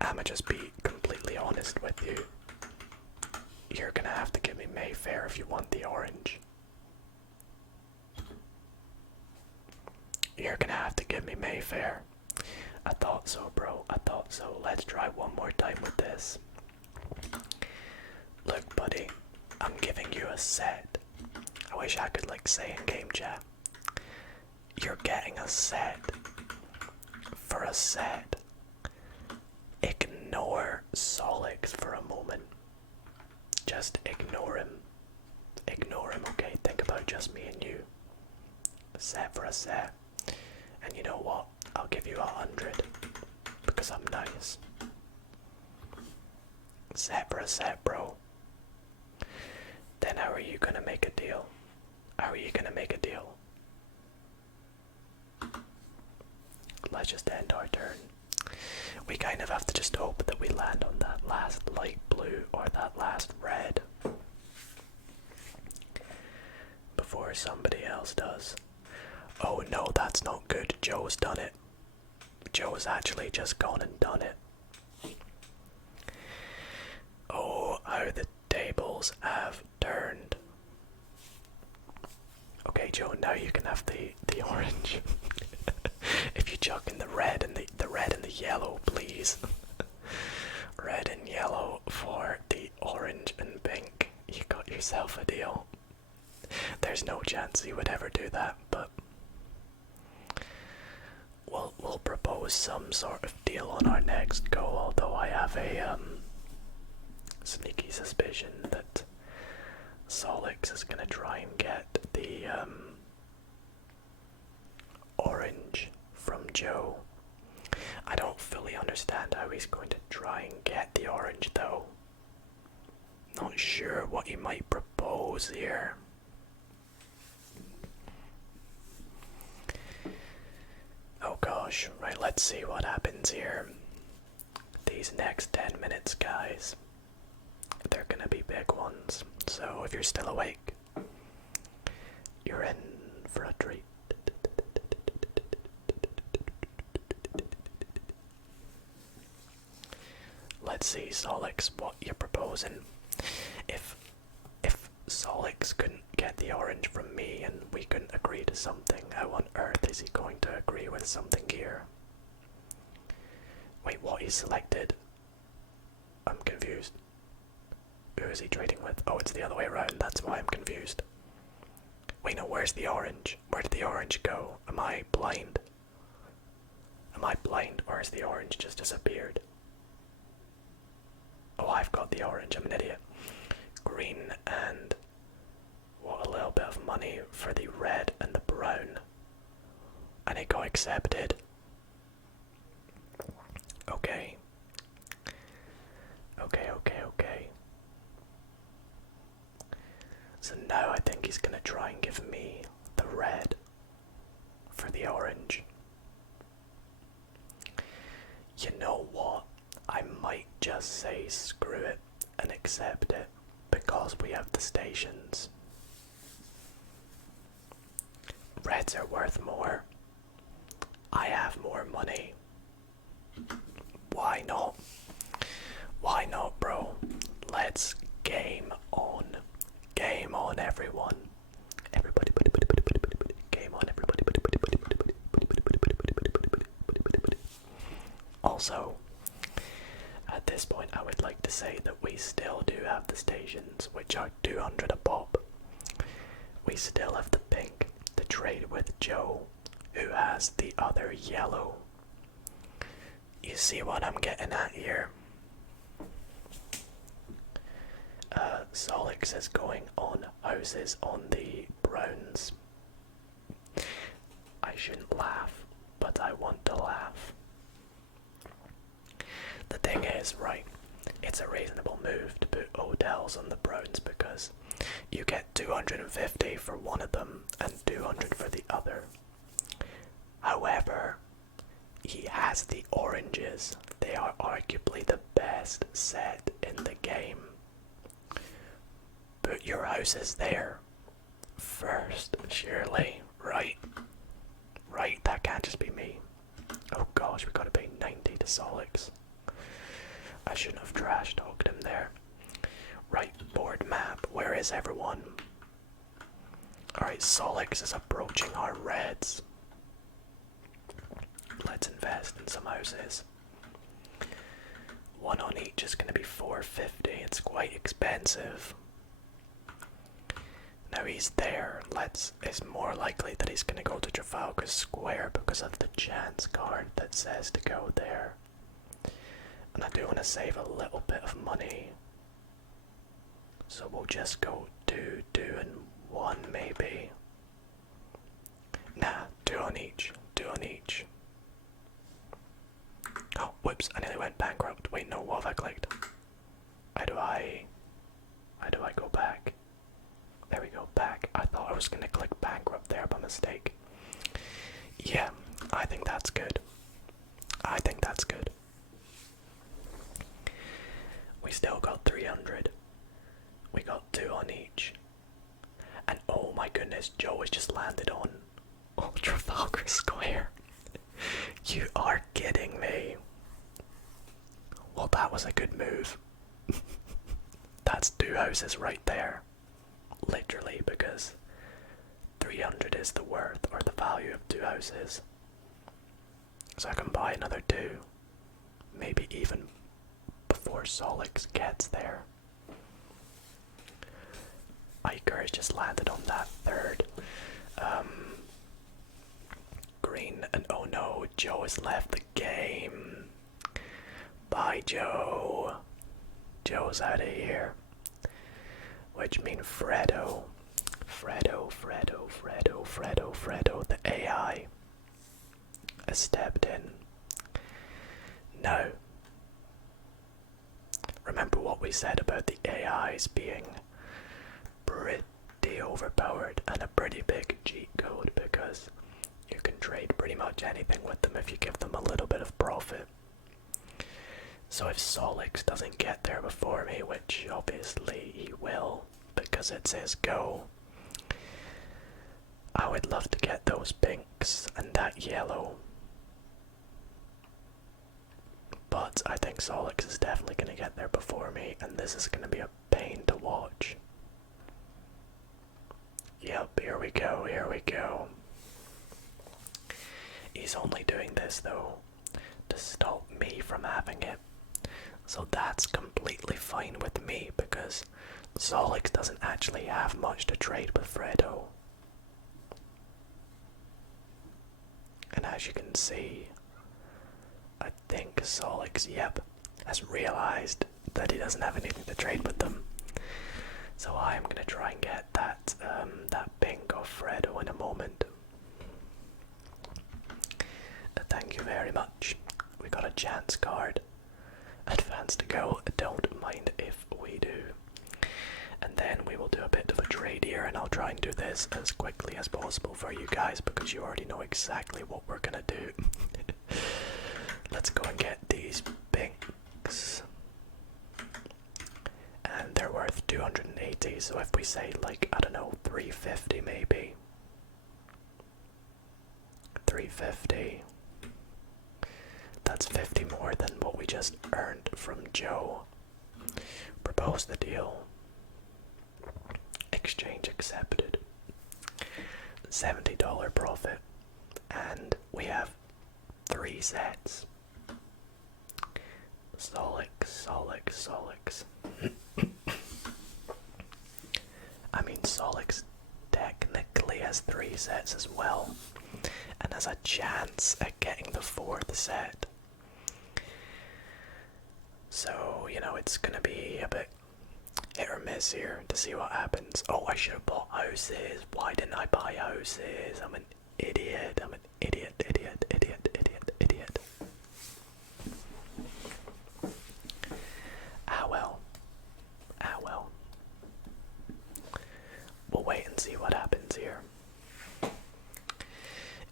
I'ma just be completely honest with you. You're gonna have to give me Mayfair if you want the orange. You're gonna have to give me Mayfair. I thought so, bro. I thought so. Let's try one more time with this. Look, buddy, I'm giving you a set. I wish I could, like, say in game chat. You're getting a set. For a set. Ignore Solix for a moment. Just ignore him. Ignore him, okay? Think about just me and you. A set for a set. And you know what? I'll give you 100. Because I'm nice. Set for a set, bro. Then how are you gonna make a deal? How are you gonna make a deal? Let's just end our turn. We kind of have to just hope that we land on that last light blue or that last red before somebody else does. Oh no, that's not good. Joe's done it. Joe's actually just gone and done it. Oh, how the tables have turned. Okay, Joe, now you can have the orange. If you chuck in the red and the red and the yellow, please. Red and yellow for the orange and pink. You got yourself a deal. There's no chance you would ever do that, but we'll propose some sort of deal on our next go, although I have a sneaky suspicion that Solix is gonna try and get the orange from Joe. I don't fully understand how he's going to try and get the orange though. Not sure what he might propose here. Oh gosh, right, let's see what happens here. These next 10 minutes, guys, they're gonna be big ones. So if you're still awake, you're in for a treat. Let's see, Solix, what you're proposing. If Solix couldn't get the orange from me and we couldn't agree to something, how on earth is he going to agree with something here? Wait, what he selected? confused. Who is he trading with? Oh, it's the other way around. That's why I'm confused. Wait, no, where's the orange? Where did the orange go? Am I blind? Am I blind, or has the orange just disappeared? Oh, I've got the orange. I'm an idiot. Green and... what, a little bit of money for the red and the brown. And it got accepted. Okay. Okay. So now I think he's gonna try and give me the red for the orange. You know what? I might just say screw it and accept it because we have the stations. Reds are worth more. I have more money. Why not? Why not, bro? Let's game on. Game on, everyone. Everybody, game on, everybody. Also, at this point, I would like to say that we still do have the stations, which are 200 a pop. We still have the pink to trade with Joe, who has the other yellow. You see what I'm getting at here? Solix is going on houses on the browns. I shouldn't laugh, but I want to laugh. The thing is, right, it's a reasonable move to put Odell's on the browns because you get 250 for one of them and 200 for the other. However, he has the oranges. They are arguably the best set in the game. Put your houses there first, surely, right? Right, that can't just be me. Oh gosh, we gotta pay 90 to Solix. I shouldn't have trash talked him there. Right, board map, where is everyone? Alright, Solix is approaching our reds. Let's invest in some houses. One on each is gonna be 450, it's quite expensive. Now he's there, it's more likely that he's gonna go to Trafalgar Square because of the chance card that says to go there. And I do want to save a little bit of money. So we'll just go 2, 2 and 1 maybe. Nah, 2 on each, 2 on each. Oh, whoops, I nearly went bankrupt. Wait, no, what have I clicked? How do I go back? There we go, back. I thought I was gonna click bankrupt there by mistake. Yeah, I think that's good. I think that's good. We still got 300. We got 2 on each. And oh my goodness, Joe has just landed on Trafalgar Square. You are kidding me. Well, that was a good move. That's 2 houses right there. Literally, because 300 is the worth or the value of 2 houses. So I can buy another 2. Maybe even before Solix gets there. Enquiries just landed on that 3rd. Green, and oh no, Joe has left the game. Bye, Joe. Joe's out of here. Which means Fredo, the AI has stepped in. Now, remember what we said about the AIs being pretty overpowered and a pretty big cheat code because you can trade pretty much anything with them if you give them a little bit of profit. So if Solix doesn't get there before me, which obviously he will because it's his go, I would love to get those pinks and that yellow. But I think Solix is definitely going to get there before me, and this is going to be a pain to watch. Yep, here we go. He's only doing this though to stop me from having it. So that's completely fine with me because Solix doesn't actually have much to trade with Fredo. And as you can see, I think Solix, yep, has realized that he doesn't have anything to trade with them. So I am gonna try and get that pink of Fredo in a moment. Thank you very much. We got a chance card. Advance to go. Don't mind if we do. And then we will do a bit of a trade here, and I'll try and do this as quickly as possible for you guys because you already know exactly what we're gonna do. Let's go and get these pinks. And they're worth 280, so if we say, like, I don't know, 350 maybe. 350. That's 50 more than what we just earned from Joe. Propose the deal. Exchange accepted. $70 profit. And we have 3 sets. Solix. I mean, Solix technically has 3 sets as well, and has a chance at getting the 4th set. So, you know, it's gonna be a bit hit or miss here to see what happens. Oh, I should have bought houses. Why didn't I buy houses? I'm an idiot. I'm an idiot. Ah well. We'll wait and see what happens here.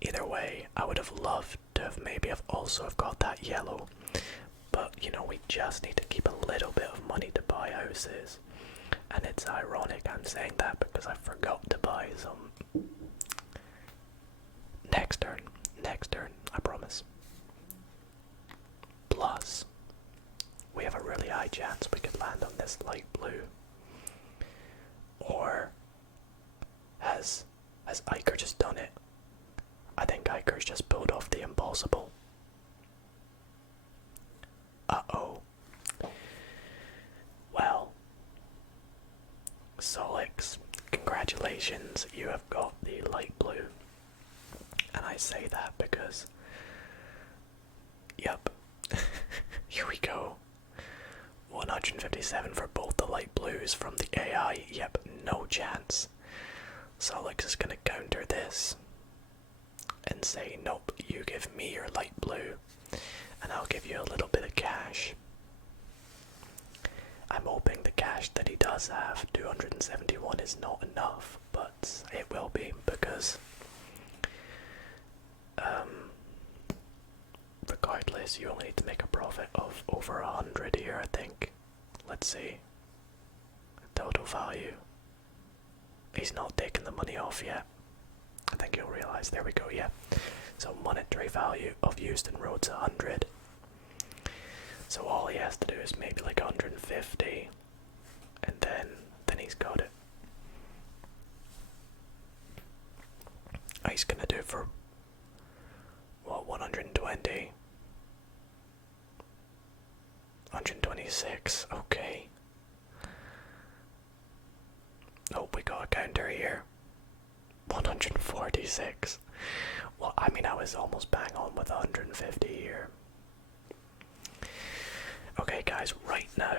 Either way, I would have loved to have also have got that yellow. But, you know, we just need to keep a little bit of money to buy houses. And it's ironic I'm saying that because I forgot to buy some. Next turn, I promise. Plus, we have a really high chance we could land on this light blue. Or has Iker just done it? I think Iker's just pulled off the impossible. Uh-oh. Well, Solix, congratulations, you have got the light blue. And I say that because, yep, here we go. 157 for both the light blues from the AI, yep, no chance. Solix is gonna counter this and say, nope, you give me your light blue, and I'll give you a little bit of cash. I'm hoping the cash that he does have, 271, is not enough, but it will be because, regardless, you only need to make a profit of over 100 here, I think. Let's see. Total value. He's not taking the money off yet. I think you'll realise, there we go, yeah. So monetary value of Houston Road's 100. So all he has to do is maybe like 150, and then he's got it. He's gonna do it for, what, 120? 126, okay. Oh, we got a counter here. 146. Well, I mean, I was almost bang on with 150 here. Okay, guys, right now,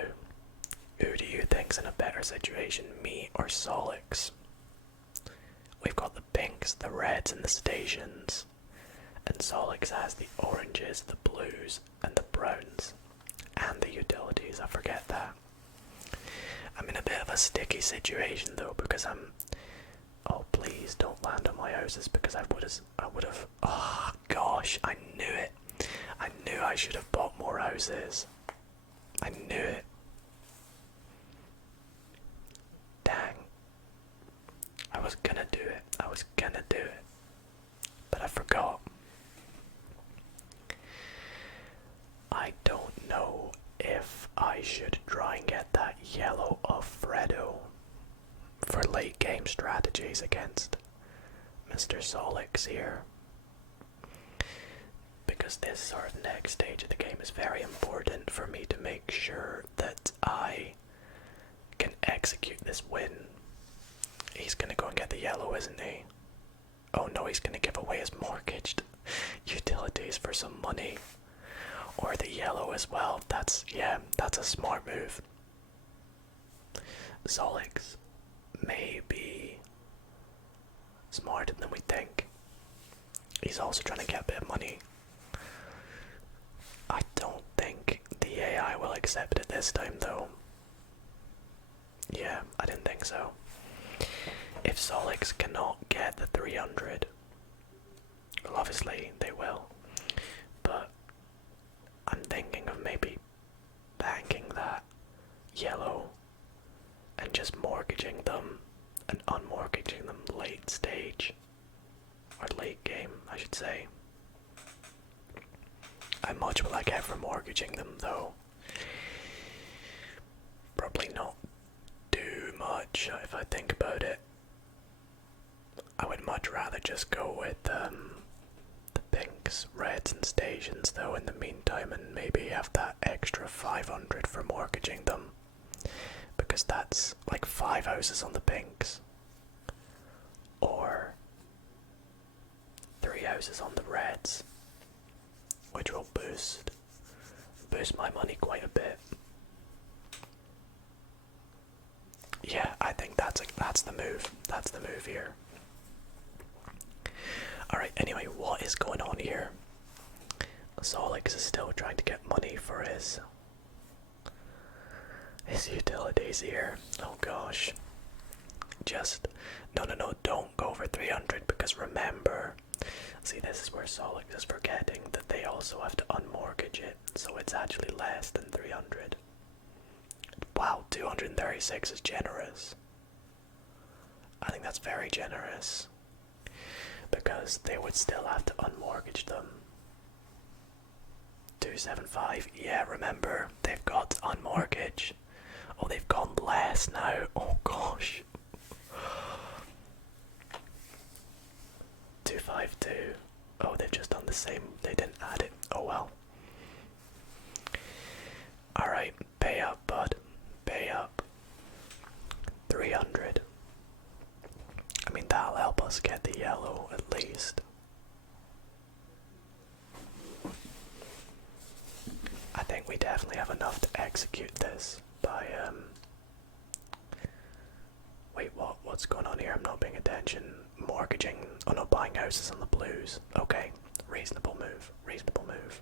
who do you think's in a better situation, me or Solix? We've got the pinks, the reds, and the stations. And Solix has the oranges, the blues, and the browns. And the utilities, I forget that. I'm in a bit of a sticky situation though, because oh, please don't land on my houses, because I would have, oh gosh, I knew it. I knew I should have bought more houses. I knew it. Dang. I was gonna do it. But I forgot. I don't know if I should try and get that yellow of Fredo for late game strategies against Mr. Solix here. Because this sort of next stage of the game is very important for me to make sure that I can execute this win. He's gonna go and get the yellow, isn't he? Oh no, he's gonna give away his mortgaged utilities for some money. Or the yellow as well. That's a smart move. Solix may be smarter than we think. He's also trying to get a bit of money. I don't think the AI will accept it this time though. Yeah, I didn't think so. If Solix cannot get the 300, well obviously they will, but I'm thinking of maybe banking that yellow and just mortgaging them and unmortgaging them late stage, or late game I should say. How much will I get for mortgaging them though? Probably not too much if I think about it. I would much rather just go with the pinks, reds and stations though in the meantime, and maybe have that extra 500 for mortgaging them, because that's like 5 houses on the pinks or 3 houses on the reds, which will boost my money quite a bit. Yeah, I think that's the move. That's the move here. Alright, anyway, what is going on here? Solix is still trying to get money for his utilities here. Oh gosh. Just, no, don't go for 300, because remember, see, this is where Solix is forgetting that they also have to unmortgage it, so it's actually less than 300. Wow, 236 is generous. I think that's very generous, because they would still have to unmortgage them. 275, yeah, remember, they've got to unmortgage. Oh, they've gone less now, oh gosh. 252, oh, they've just done the same, they didn't add it, oh well. Alright, pay up, bud, pay up. 300. I mean, that'll help us get the yellow at least. I think we definitely have enough to execute this by, wait, what's going on here? I'm not paying attention. Mortgaging, oh no, buying houses on the blues. Okay, reasonable move, reasonable move.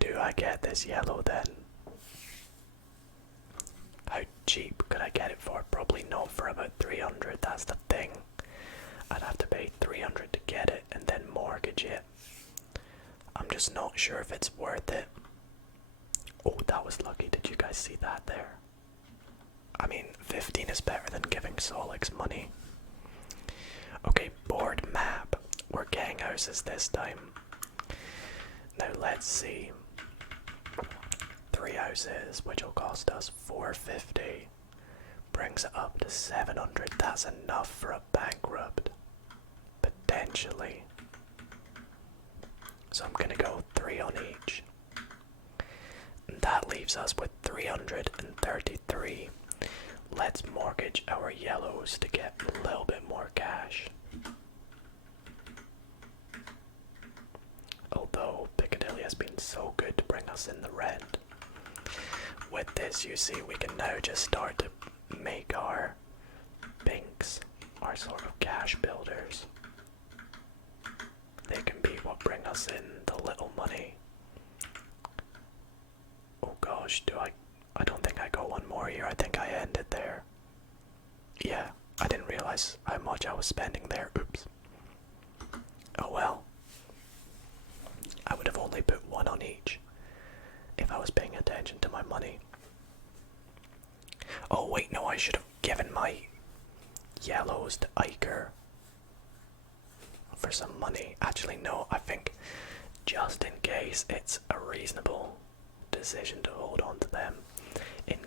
Do I get this yellow then? How cheap could I get it for? Probably not for about 300, that's the thing. I'd have to pay 300 to get it and then mortgage it. I'm just not sure if it's worth it. Oh, that was lucky. Did you guys see that there? I mean, 15 is better than giving Solix money. Okay, board map. We're getting houses this time. Now let's see. 3 houses, which will cost us 450. Brings it up to 700. That's enough for a bankrupt. Potentially. So I'm gonna go 3 on each. And that leaves us with 333. Let's mortgage our yellows to get a little bit more cash. Although Piccadilly has been so good to bring us in the red. With this, you see, we can now just start to make our pinks our sort of cash builders. They can be what bring us in the little money. Oh gosh, I don't think I go one more here. I think I ended there. Yeah, I didn't realize how much I was spending there. Oops. Oh well. I would have only put 1 on each if I was paying attention to my money. Oh wait, no, I should have given my yellows to Iker for some money. Actually no, I think just in case it's a reasonable decision to hold on to them. In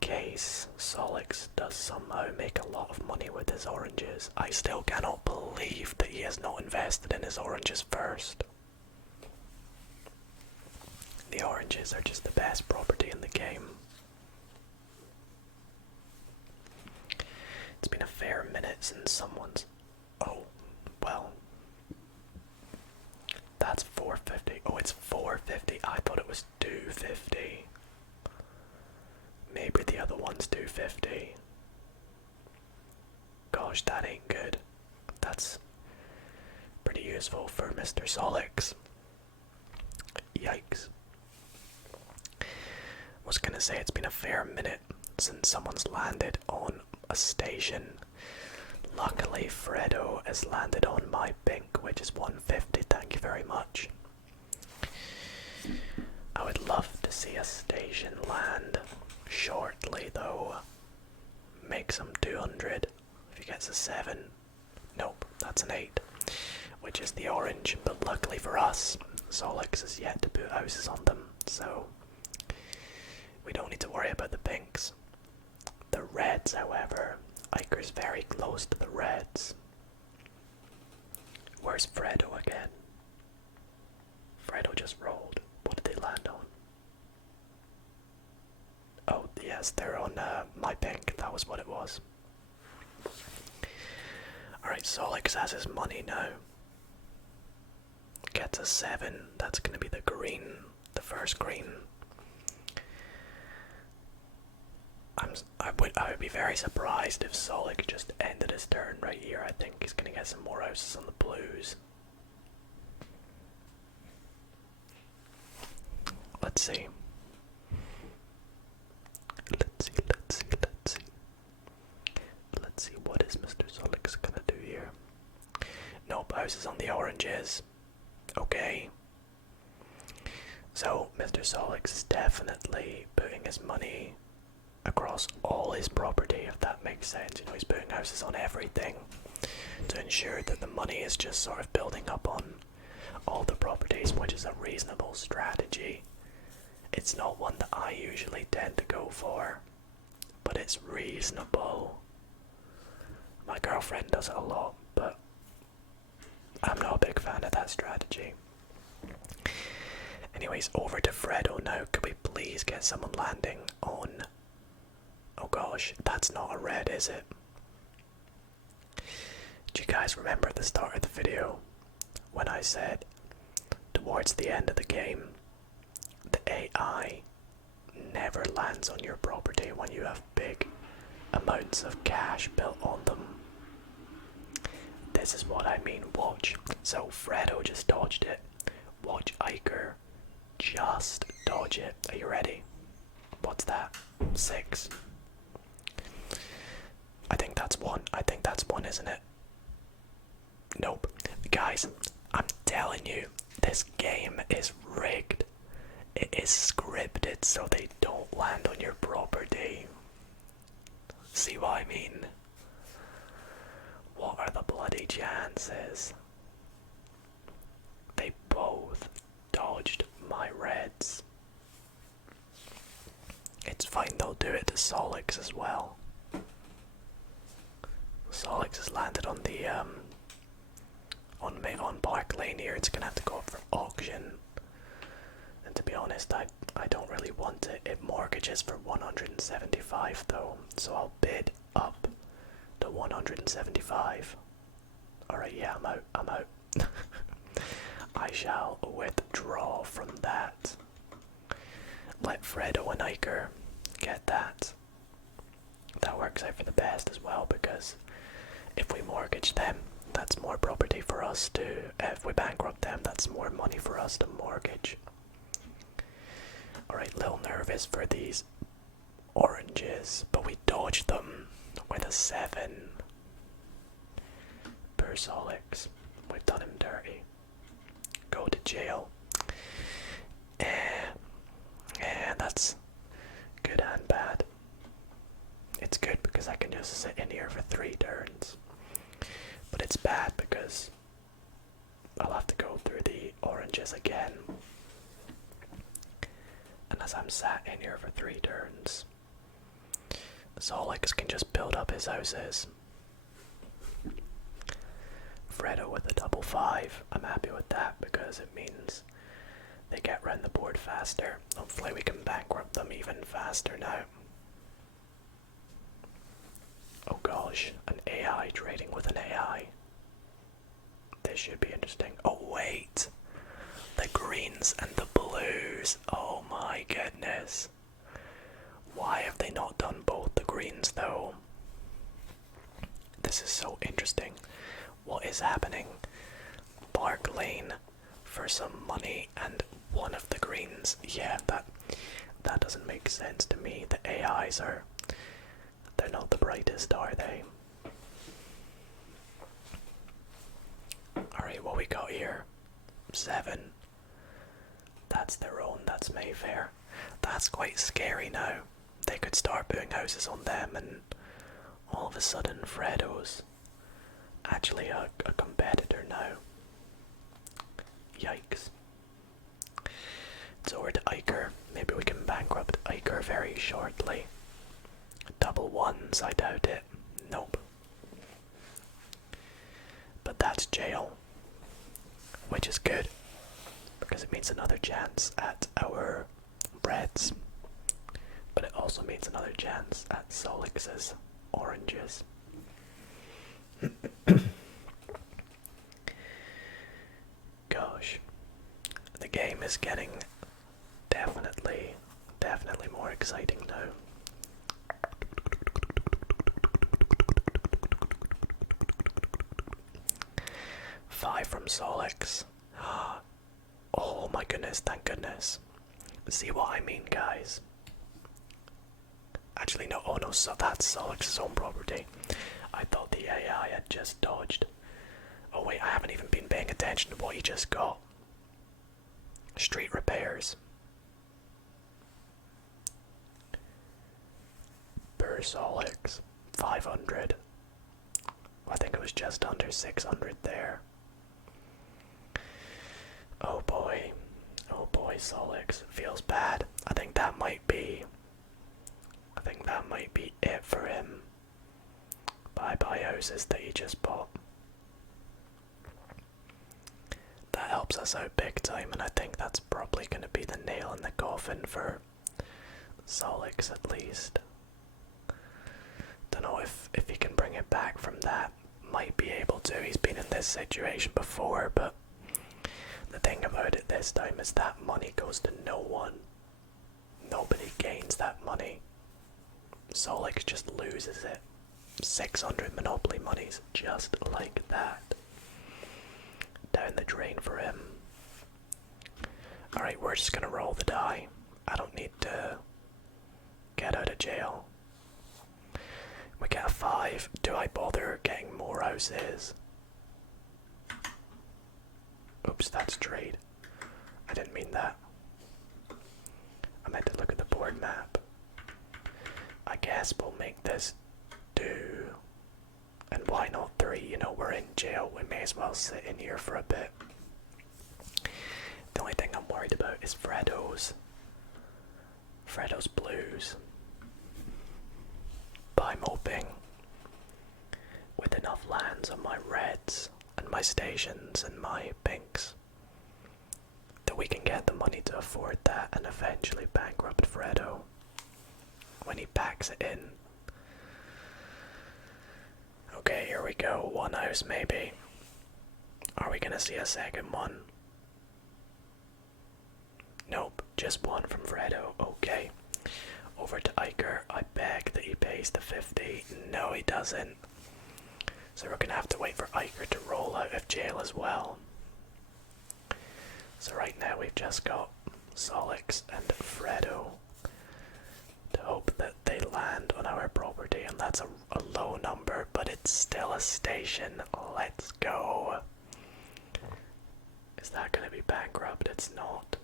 case Solix does somehow make a lot of money with his oranges. I still cannot believe that he has not invested in his oranges first. the oranges are just the best property in the game. It's been a fair minute since someone's... Oh, well. That's 450. Oh, it's 450. I thought it was 250. Maybe the other one's 250. Gosh, that ain't good. That's pretty useful for Mr. Solix. Yikes. Was gonna say it's been a fair minute since someone's landed on a station. Luckily, Fredo has landed on my pink, which is 150. Thank you very much. I would love to see a station land shortly, though. Make some 200. If he gets a 7. Nope, that's an 8. Which is the orange, but luckily for us, Solix has yet to put houses on them, so we don't need to worry about the pinks. The reds, however, Iker's very close to the reds. Where's Fredo again? Fredo just rolled. What did they land on? Oh, yes, they're on my pink. That was what it was. Alright, Solix has his money now. Gets a 7. That's going to be the green. The first green. I would be very surprised if Solix just ended his turn right here. I think he's going to get some more houses on the blues. Let's see. Let's see what is Mr. Solix going to do here. Nope, houses on the oranges. Okay. So, Mr. Solix is definitely putting his money across all his property, if that makes sense. You know, he's putting houses on everything to ensure that the money is just sort of building up on all the properties, which is a reasonable strategy. It's not one that I usually tend to go for, but it's reasonable. My girlfriend does it a lot, but I'm not a big fan of that strategy. Anyways, over to Fredo now. Could we please get someone landing on... Oh gosh, that's not a red, is it? Do you guys remember at the start of the video when I said towards the end of the game the AI never lands on your property when you have big amounts of cash built on them? This is what I mean, watch. So Fredo just dodged it. Watch Iker just dodge it. Are you ready? What's that? 6. I think that's 1. I think that's 1, isn't it? Nope. Guys, I'm telling you, this game is rigged. It is scripted so they don't land on your property. See what I mean? What are the bloody chances? They both dodged my reds. It's fine, they'll do it to Solix as well. Solix has landed on the on Park Lane here. It's gonna have to go up for auction. And to be honest, I don't really want it. It mortgages for 175 though, so I'll bid up to 175. Alright, yeah, I'm out. I shall withdraw from that. Let Fredo and Iker get that. That works out for the best as well, because if we mortgage them, that's more property for us to... If we bankrupt them, that's more money for us to mortgage. Alright, little nervous for these oranges, but we dodged them with a 7. Per Solix. We've done him dirty. Go to jail. And that's good and bad. It's good because I can just sit in here for 3 turns. But it's bad because I'll have to go through the oranges again. And as I'm sat in here for 3 turns, Solix can just build up his houses. Fredo with a double 5. I'm happy with that because it means they get round the board faster. Hopefully we can bankrupt them even faster now. Oh gosh, an AI trading with an AI. This should be interesting. Oh wait, the greens and the blues. Oh my goodness. Why have they not done both the greens though? This is so interesting. What is happening? Park Lane for some money and one of the greens. Yeah, that doesn't make sense to me. The AIs they're not the brightest, are they? Alright, what we got here? 7. That's their own, that's Mayfair. That's quite scary now. They could start putting houses on them and all of a sudden Fredo's actually a competitor now. Yikes. It's over to Iker. Maybe we can bankrupt Iker very shortly. Double ones, I doubt it. Nope. But that's jail. Which is good. Because it means another chance at our breads. But it also means another chance at Solix's oranges. Gosh. The game is getting definitely more exciting now. 5 from Solix. Oh my goodness, thank goodness. See what I mean, guys? Actually, no, oh no, so that's Solix's own property. I thought the AI had just dodged. Oh wait, I haven't even been paying attention to what he just got. Street repairs. Per Solix, 500. I think it was just under 600 there. Oh boy, Solix, feels bad. I think that might be it for him. Bye houses that he just bought. That helps us out big time, and I think that's probably going to be the nail in the coffin for Solix at least. Don't know if he can bring it back from that. Might be able to. He's been in this situation before, but the thing about it this time is that money goes to no one. Nobody gains that money. Solix just loses it. 600 Monopoly monies just like that. Down the drain for him. Alright, we're just gonna roll the die. I don't need to get out of jail. We get a 5. Do I bother getting more houses? Oops, that's trade. I didn't mean that. I meant to look at the board map. I guess we'll make this 2. And why not 3? You know, we're in jail. We may as well sit in here for a bit. The only thing I'm worried about is Fredo's blues. But I'm hoping with enough lands on my reds and my stations and my pinks that we can get the money to afford that and eventually bankrupt Fredo when he packs it in. Okay, here we go. One house maybe. Are we gonna see a second one? Nope, just one from Fredo. Okay. Over to Iker. I beg that he pays the 50. No, he doesn't. So we're gonna have to wait for Iker to roll out of jail as well. So right now we've just got Solix and Fredo to hope that they land on our property, and that's a low number, but it's still a station. Let's go. Is that gonna be bankrupt? It's not.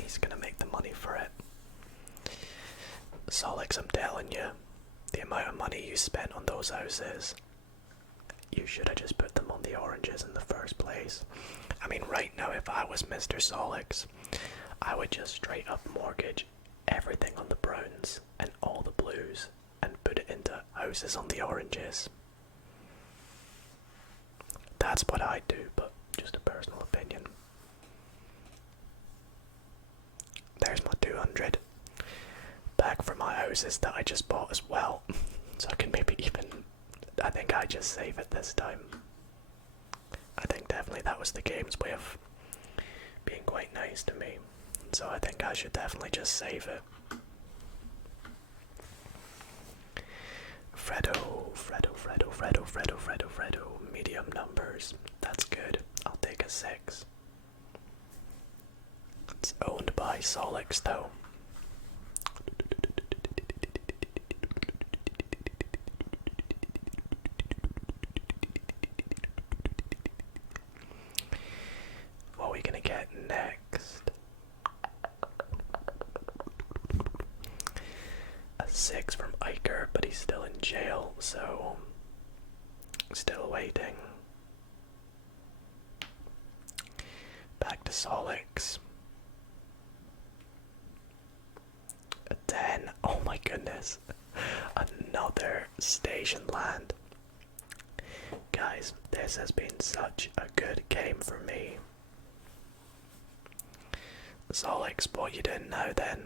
He's gonna make the money for it. Solix, I'm telling you, the amount of money you spent on those houses, you should have just put them on the oranges in the first place. I mean, right now, if I was Mr. Solix, I would just straight up mortgage everything on the browns and all the blues and put it into houses on the oranges. That's what I do, but just a personal opinion. 300 back for my houses that I just bought as well. So I can maybe even, I think I just save it this time. I think definitely that was the game's way of being quite nice to me. So I think I should definitely just save it. Fredo, medium numbers. That's good. I'll take a 6. It's owned by Solix though. What are we gonna get next? A 6 from Iker, but he's still in jail, so still waiting. Back to Solix. A 10. Oh my goodness. Another station land. Guys, this has been such a good game for me. Solix, what you didn't know then.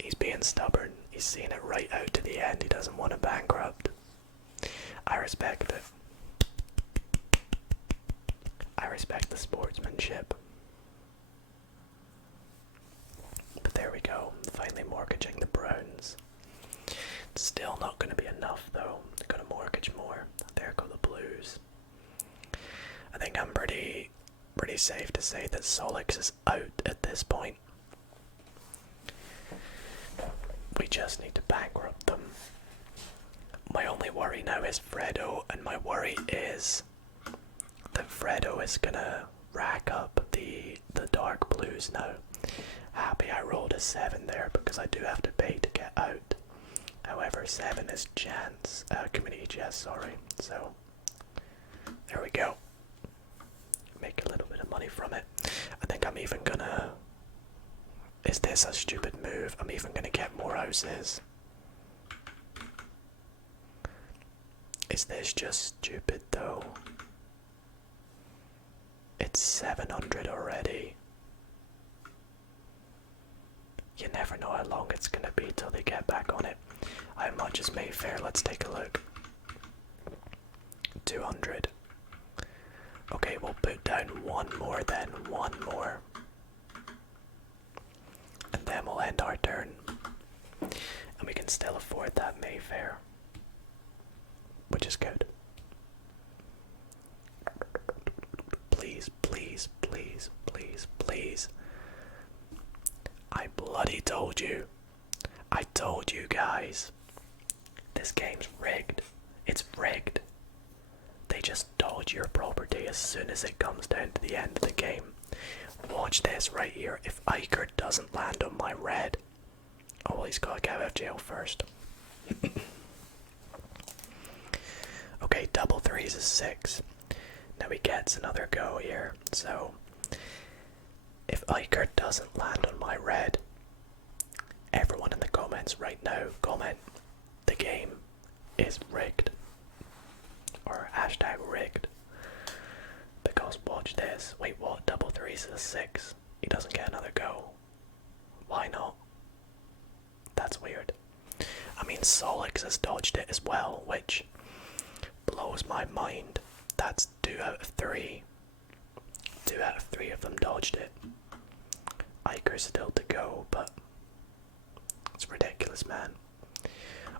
He's being stubborn. He's seen it right out to the end. He doesn't want to bankrupt. I respect it. I respect the sportsmanship. But there we go. Finally mortgaging the Browns. It's still not going to be enough though. They're going to mortgage more. There go the Blues. I think I'm pretty safe to say that Solix is out at this point. We just need to bankrupt them. My only worry now is Fredo, and my worry is that Fredo is gonna rack up the dark blues now. Happy I rolled a 7 there because I do have to pay to get out. However, 7 is chance, community chest, sorry. So there we go. Make a little bit of money from it. I think I'm even gonna. Is this a stupid move? I'm even gonna get more houses. Is this just stupid though? It's 700 already. You never know how long it's gonna be till they get back on it. How much is Mayfair? Let's take a look. 200. Okay, we'll put down one more then, one more. And then we'll end our turn. And we can still afford that Mayfair. Which is good. Please, please, please, please, please. I bloody told you. I told you guys. This game's rigged. It's rigged. They just dodge your property as soon as it comes down to the end of the game. Watch this right here. If Iker doesn't land on my red. Oh, well, he's got to get out of jail first. Okay, double 3s is 6. Now he gets another go here. So, if Iker doesn't land on my red, everyone in the comments right now, comment, the game is rigged. Or hashtag rigged. Because watch this. Wait, what? Double 3s is a 6. He doesn't get another go. Why not? That's weird. I mean, Solix has dodged it as well, which blows my mind. That's 2 out of 3. 2 out of 3 of them dodged it. Iker's still to go, but it's ridiculous, man.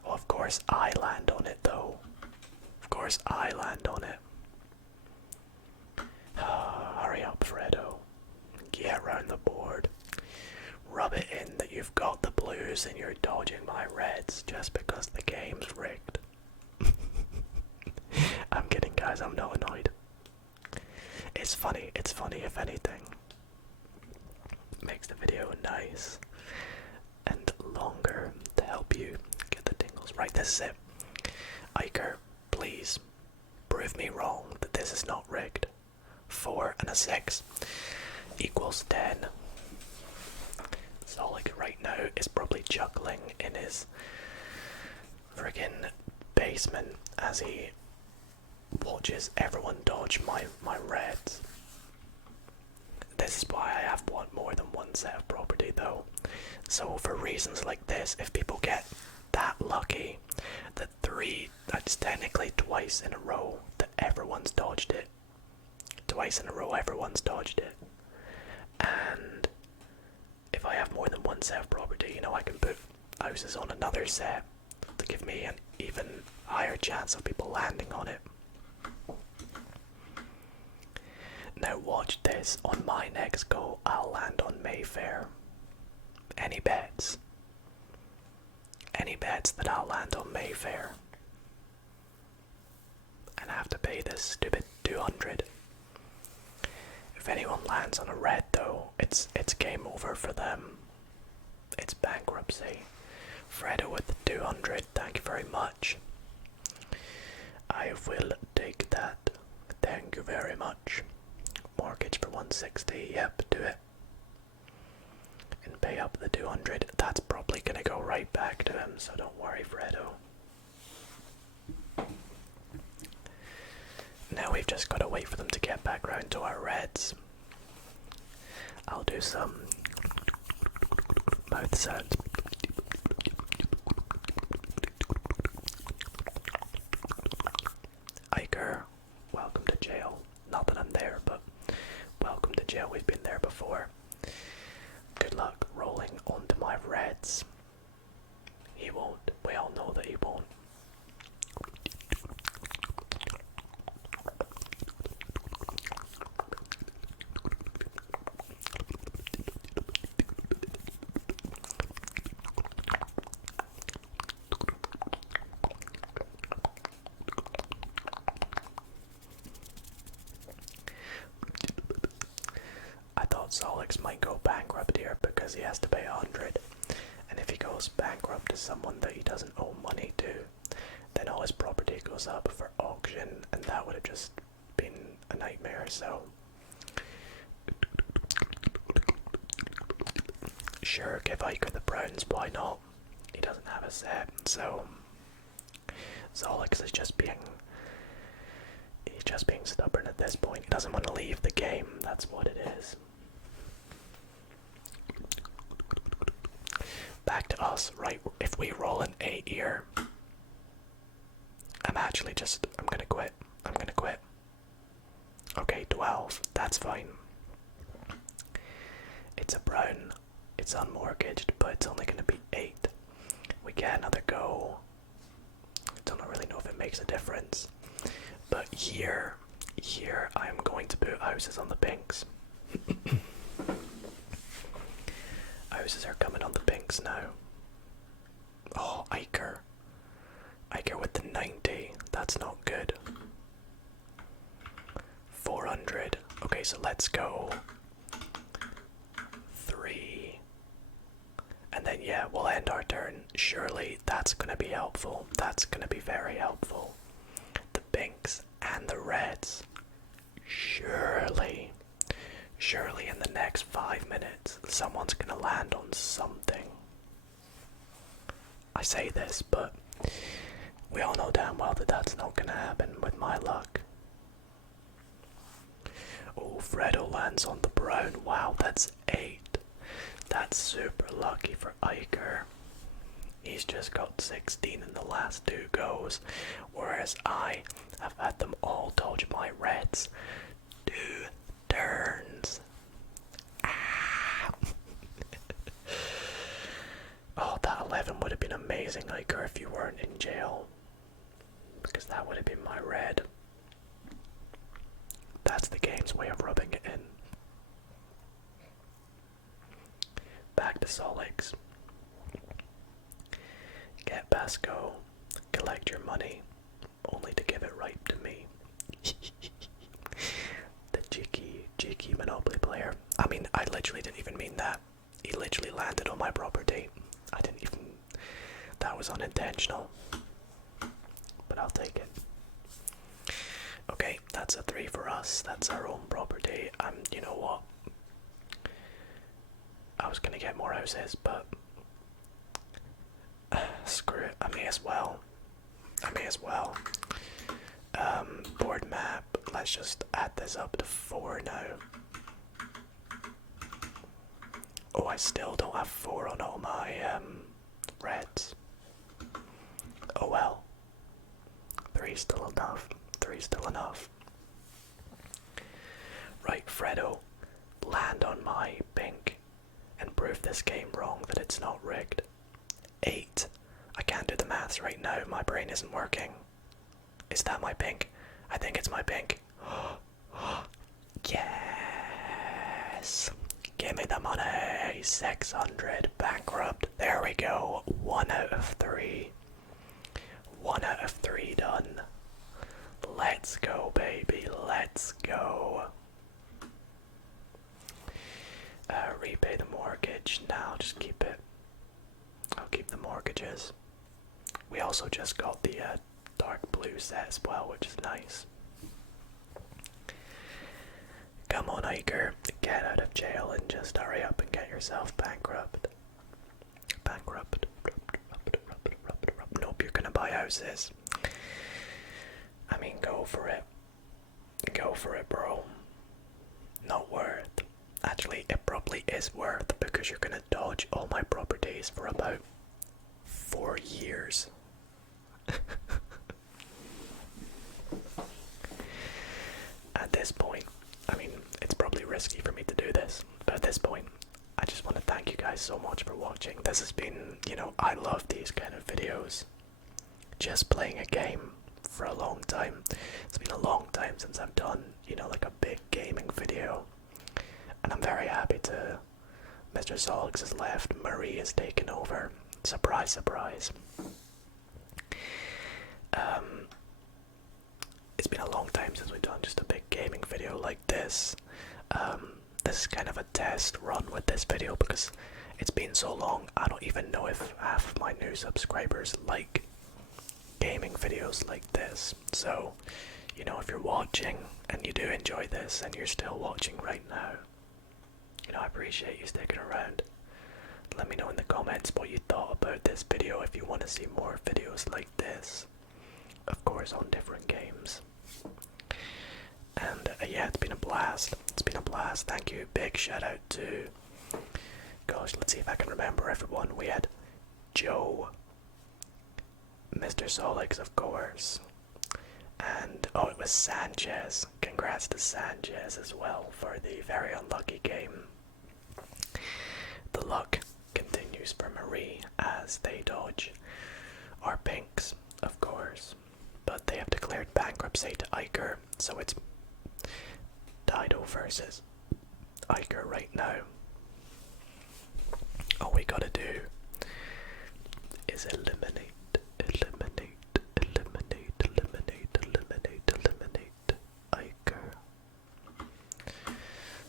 Oh, of course I land on it, though. Of course I land on it. Hurry up, Fredo. Get round the board. Rub it in that you've got the blues and you're dodging my reds just because the game's rigged. I'm kidding, guys, I'm not annoyed. It's funny if anything. Makes the video nice and longer to help you get the tingles. Right, this is it. Iker, please prove me wrong that this is not rigged. 4 and a 6 equals 10. Solix right now is probably chuckling in his friggin' basement as he watches everyone dodge my reds. This is why I have more than one set of property So for reasons like this, if people get that lucky, that's technically twice in a row that everyone's dodged it. Twice in a row everyone's dodged it. And if I have more than one set of property, you know, I can put houses on another set to give me an even higher chance of people landing on it. Now watch this, on my next go I'll land on Mayfair. Any bets? Any bets that I'll land on Mayfair? And I have to pay this stupid 200. If anyone lands on a red though, it's game over for them. It's bankruptcy. Fredo with the 200, thank you very much. I will take that. Thank you very much. Mortgage for 160, yep, do it. And pay up the 200. That's probably gonna go right back to him, so don't worry, Fredo. Now we've just got to wait for them to get back round to our reds. I'll do some mouth sounds. Iker, welcome to jail. Not that I'm there, but welcome to jail. We've been there before. Good luck rolling onto my reds. He won't. We all know that he won't. Solix might go bankrupt here because he has to pay 100, and if he goes bankrupt to someone that he doesn't owe money to, then all his property goes up for auction, and that would have just been a nightmare. So sure, give Iker the browns, why not? He doesn't have a set, so Solix is just being stubborn at this point. He doesn't want to leave the game, that's what it is. Back to us, right? If we roll an 8 here, I'm gonna quit. Okay, 12, that's fine. It's a brown, it's unmortgaged, but it's only gonna be 8. We get another go. I don't really know if it makes a difference. But here I'm going to put houses on the pinks. Houses are coming on the pinks now. Oh, Iker with the 90. That's not good. 400. Okay, so let's go 3. And then, yeah, we'll end our turn. Surely that's going to be helpful. That's going to be very helpful. The pinks and the reds. Surely in the next 5 minutes, someone's gonna land on something. I say this, but we all know damn well that that's not gonna happen with my luck. Oh, Fredo lands on the brown. Wow, that's 8. That's super lucky for Iker. He's just got 16 in the last 2 goes, whereas I have had them all dodge my reds 2 turns. Oh, that 11 would have been amazing, Iker, if you weren't in jail, because that would have been my red. That's the game's way of rubbing it in. Back to Solix. Get Basco, collect your money, only to give it right to me. The cheeky Monopoly player. I mean, I literally didn't even mean that. He literally landed on my property. That was unintentional. But I'll take it. Okay, that's a 3 for us. That's our own property. You know what? I was gonna get more houses, but screw it. I may as well. Board map. Let's just add this up to 4 now. Oh, I still don't have 4 on all my reds. Oh well. 3's still enough. 3's still enough. Right, Fredo, land on my pink and prove this game wrong, that it's not rigged. 8. I can't do the maths right now, my brain isn't working. Is that my pink? I think it's my pink. Yes! Give me the money! 600, bankrupt. There we go. 1 out of 3. 1 out of 3 done. Let's go, baby. Let's go. Repay the mortgage. Now just keep it. I'll keep the mortgages. We also just got the dark blue set as well, which is nice. Come on, Iker, get out of jail and just hurry up and get yourself bankrupt. Bankrupt. Nope, you're gonna buy houses. I mean, go for it. Go for it, bro. Not worth. Actually, it probably is worth because you're gonna dodge all my properties for about 4 years. At this point, I mean, it's probably risky for me to do this, but at this point, I just want to thank you guys so much for watching. This has been, I love these kind of videos. Just playing a game for a long time. It's been a long time since I've done, like a big gaming video. And I'm very happy to... Mr. Solix has left, Marie has taken over. Surprise, surprise. It's been a long time since we've done just a big gaming video like this. This is kind of a test run with this video because it's been so long. I don't even know if half of my new subscribers like gaming videos like this. So, if you're watching and you do enjoy this and you're still watching right now, I appreciate you sticking around. Let me know in the comments what you thought about this video if you want to see more videos like this. Of course, on different games. And yeah, it's been a blast. It's been a blast. Thank you. Big shout out to... Gosh, let's see if I can remember everyone. We had Joe, Mr. Solix, of course. And, oh, it was Sanchez. Congrats to Sanchez as well for the very unlucky game. The luck continues for Marie as they dodge our pinks, of course. But they have declared bankruptcy to Iker, so it's Dido versus Iker right now. All we gotta do is eliminate Iker.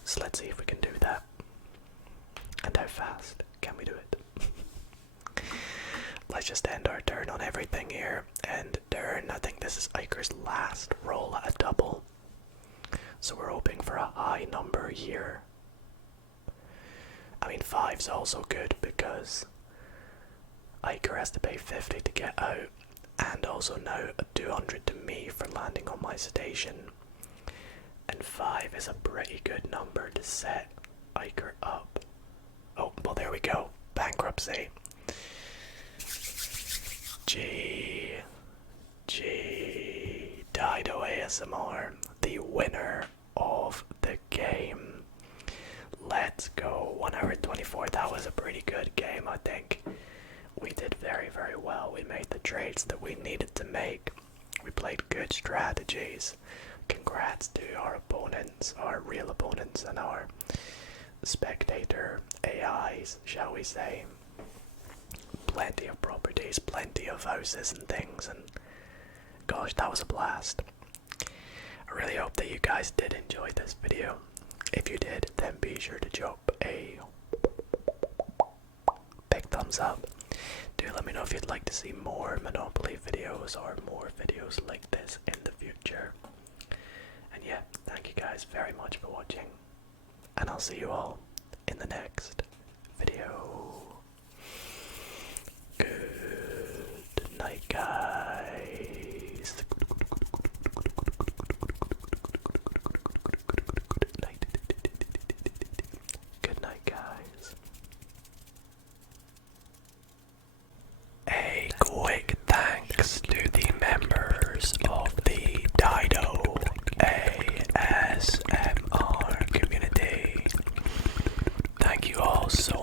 So let's see if we can do that. And how fast can we do it? Let's just end our turn on everything here. And turn, I think this is Iker's last roll at a double. So we're hoping for a high number here. I mean, 5's also good because Iker has to pay 50 to get out. And also now a 200 to me for landing on my station. And 5 is a pretty good number to set Iker up. Oh, well, there we go. Bankruptcy. Dido ASMR, the winner of the game. Let's go. 1 hour and 24. That was a pretty good game, I think. We did very, very well. We made the trades that we needed to make. We played good strategies. Congrats to our opponents, our real opponents, and our spectator AIs, shall we say. Plenty of properties, plenty of houses and things, and gosh, that was a blast. I really hope that you guys did enjoy this video. If you did, then be sure to drop a big thumbs up. Do let me know if you'd like to see more Monopoly videos or more videos like this in the future. And yeah, thank you guys very much for watching, and I'll see you all in the next video. Good night, guys. Good night, guys. so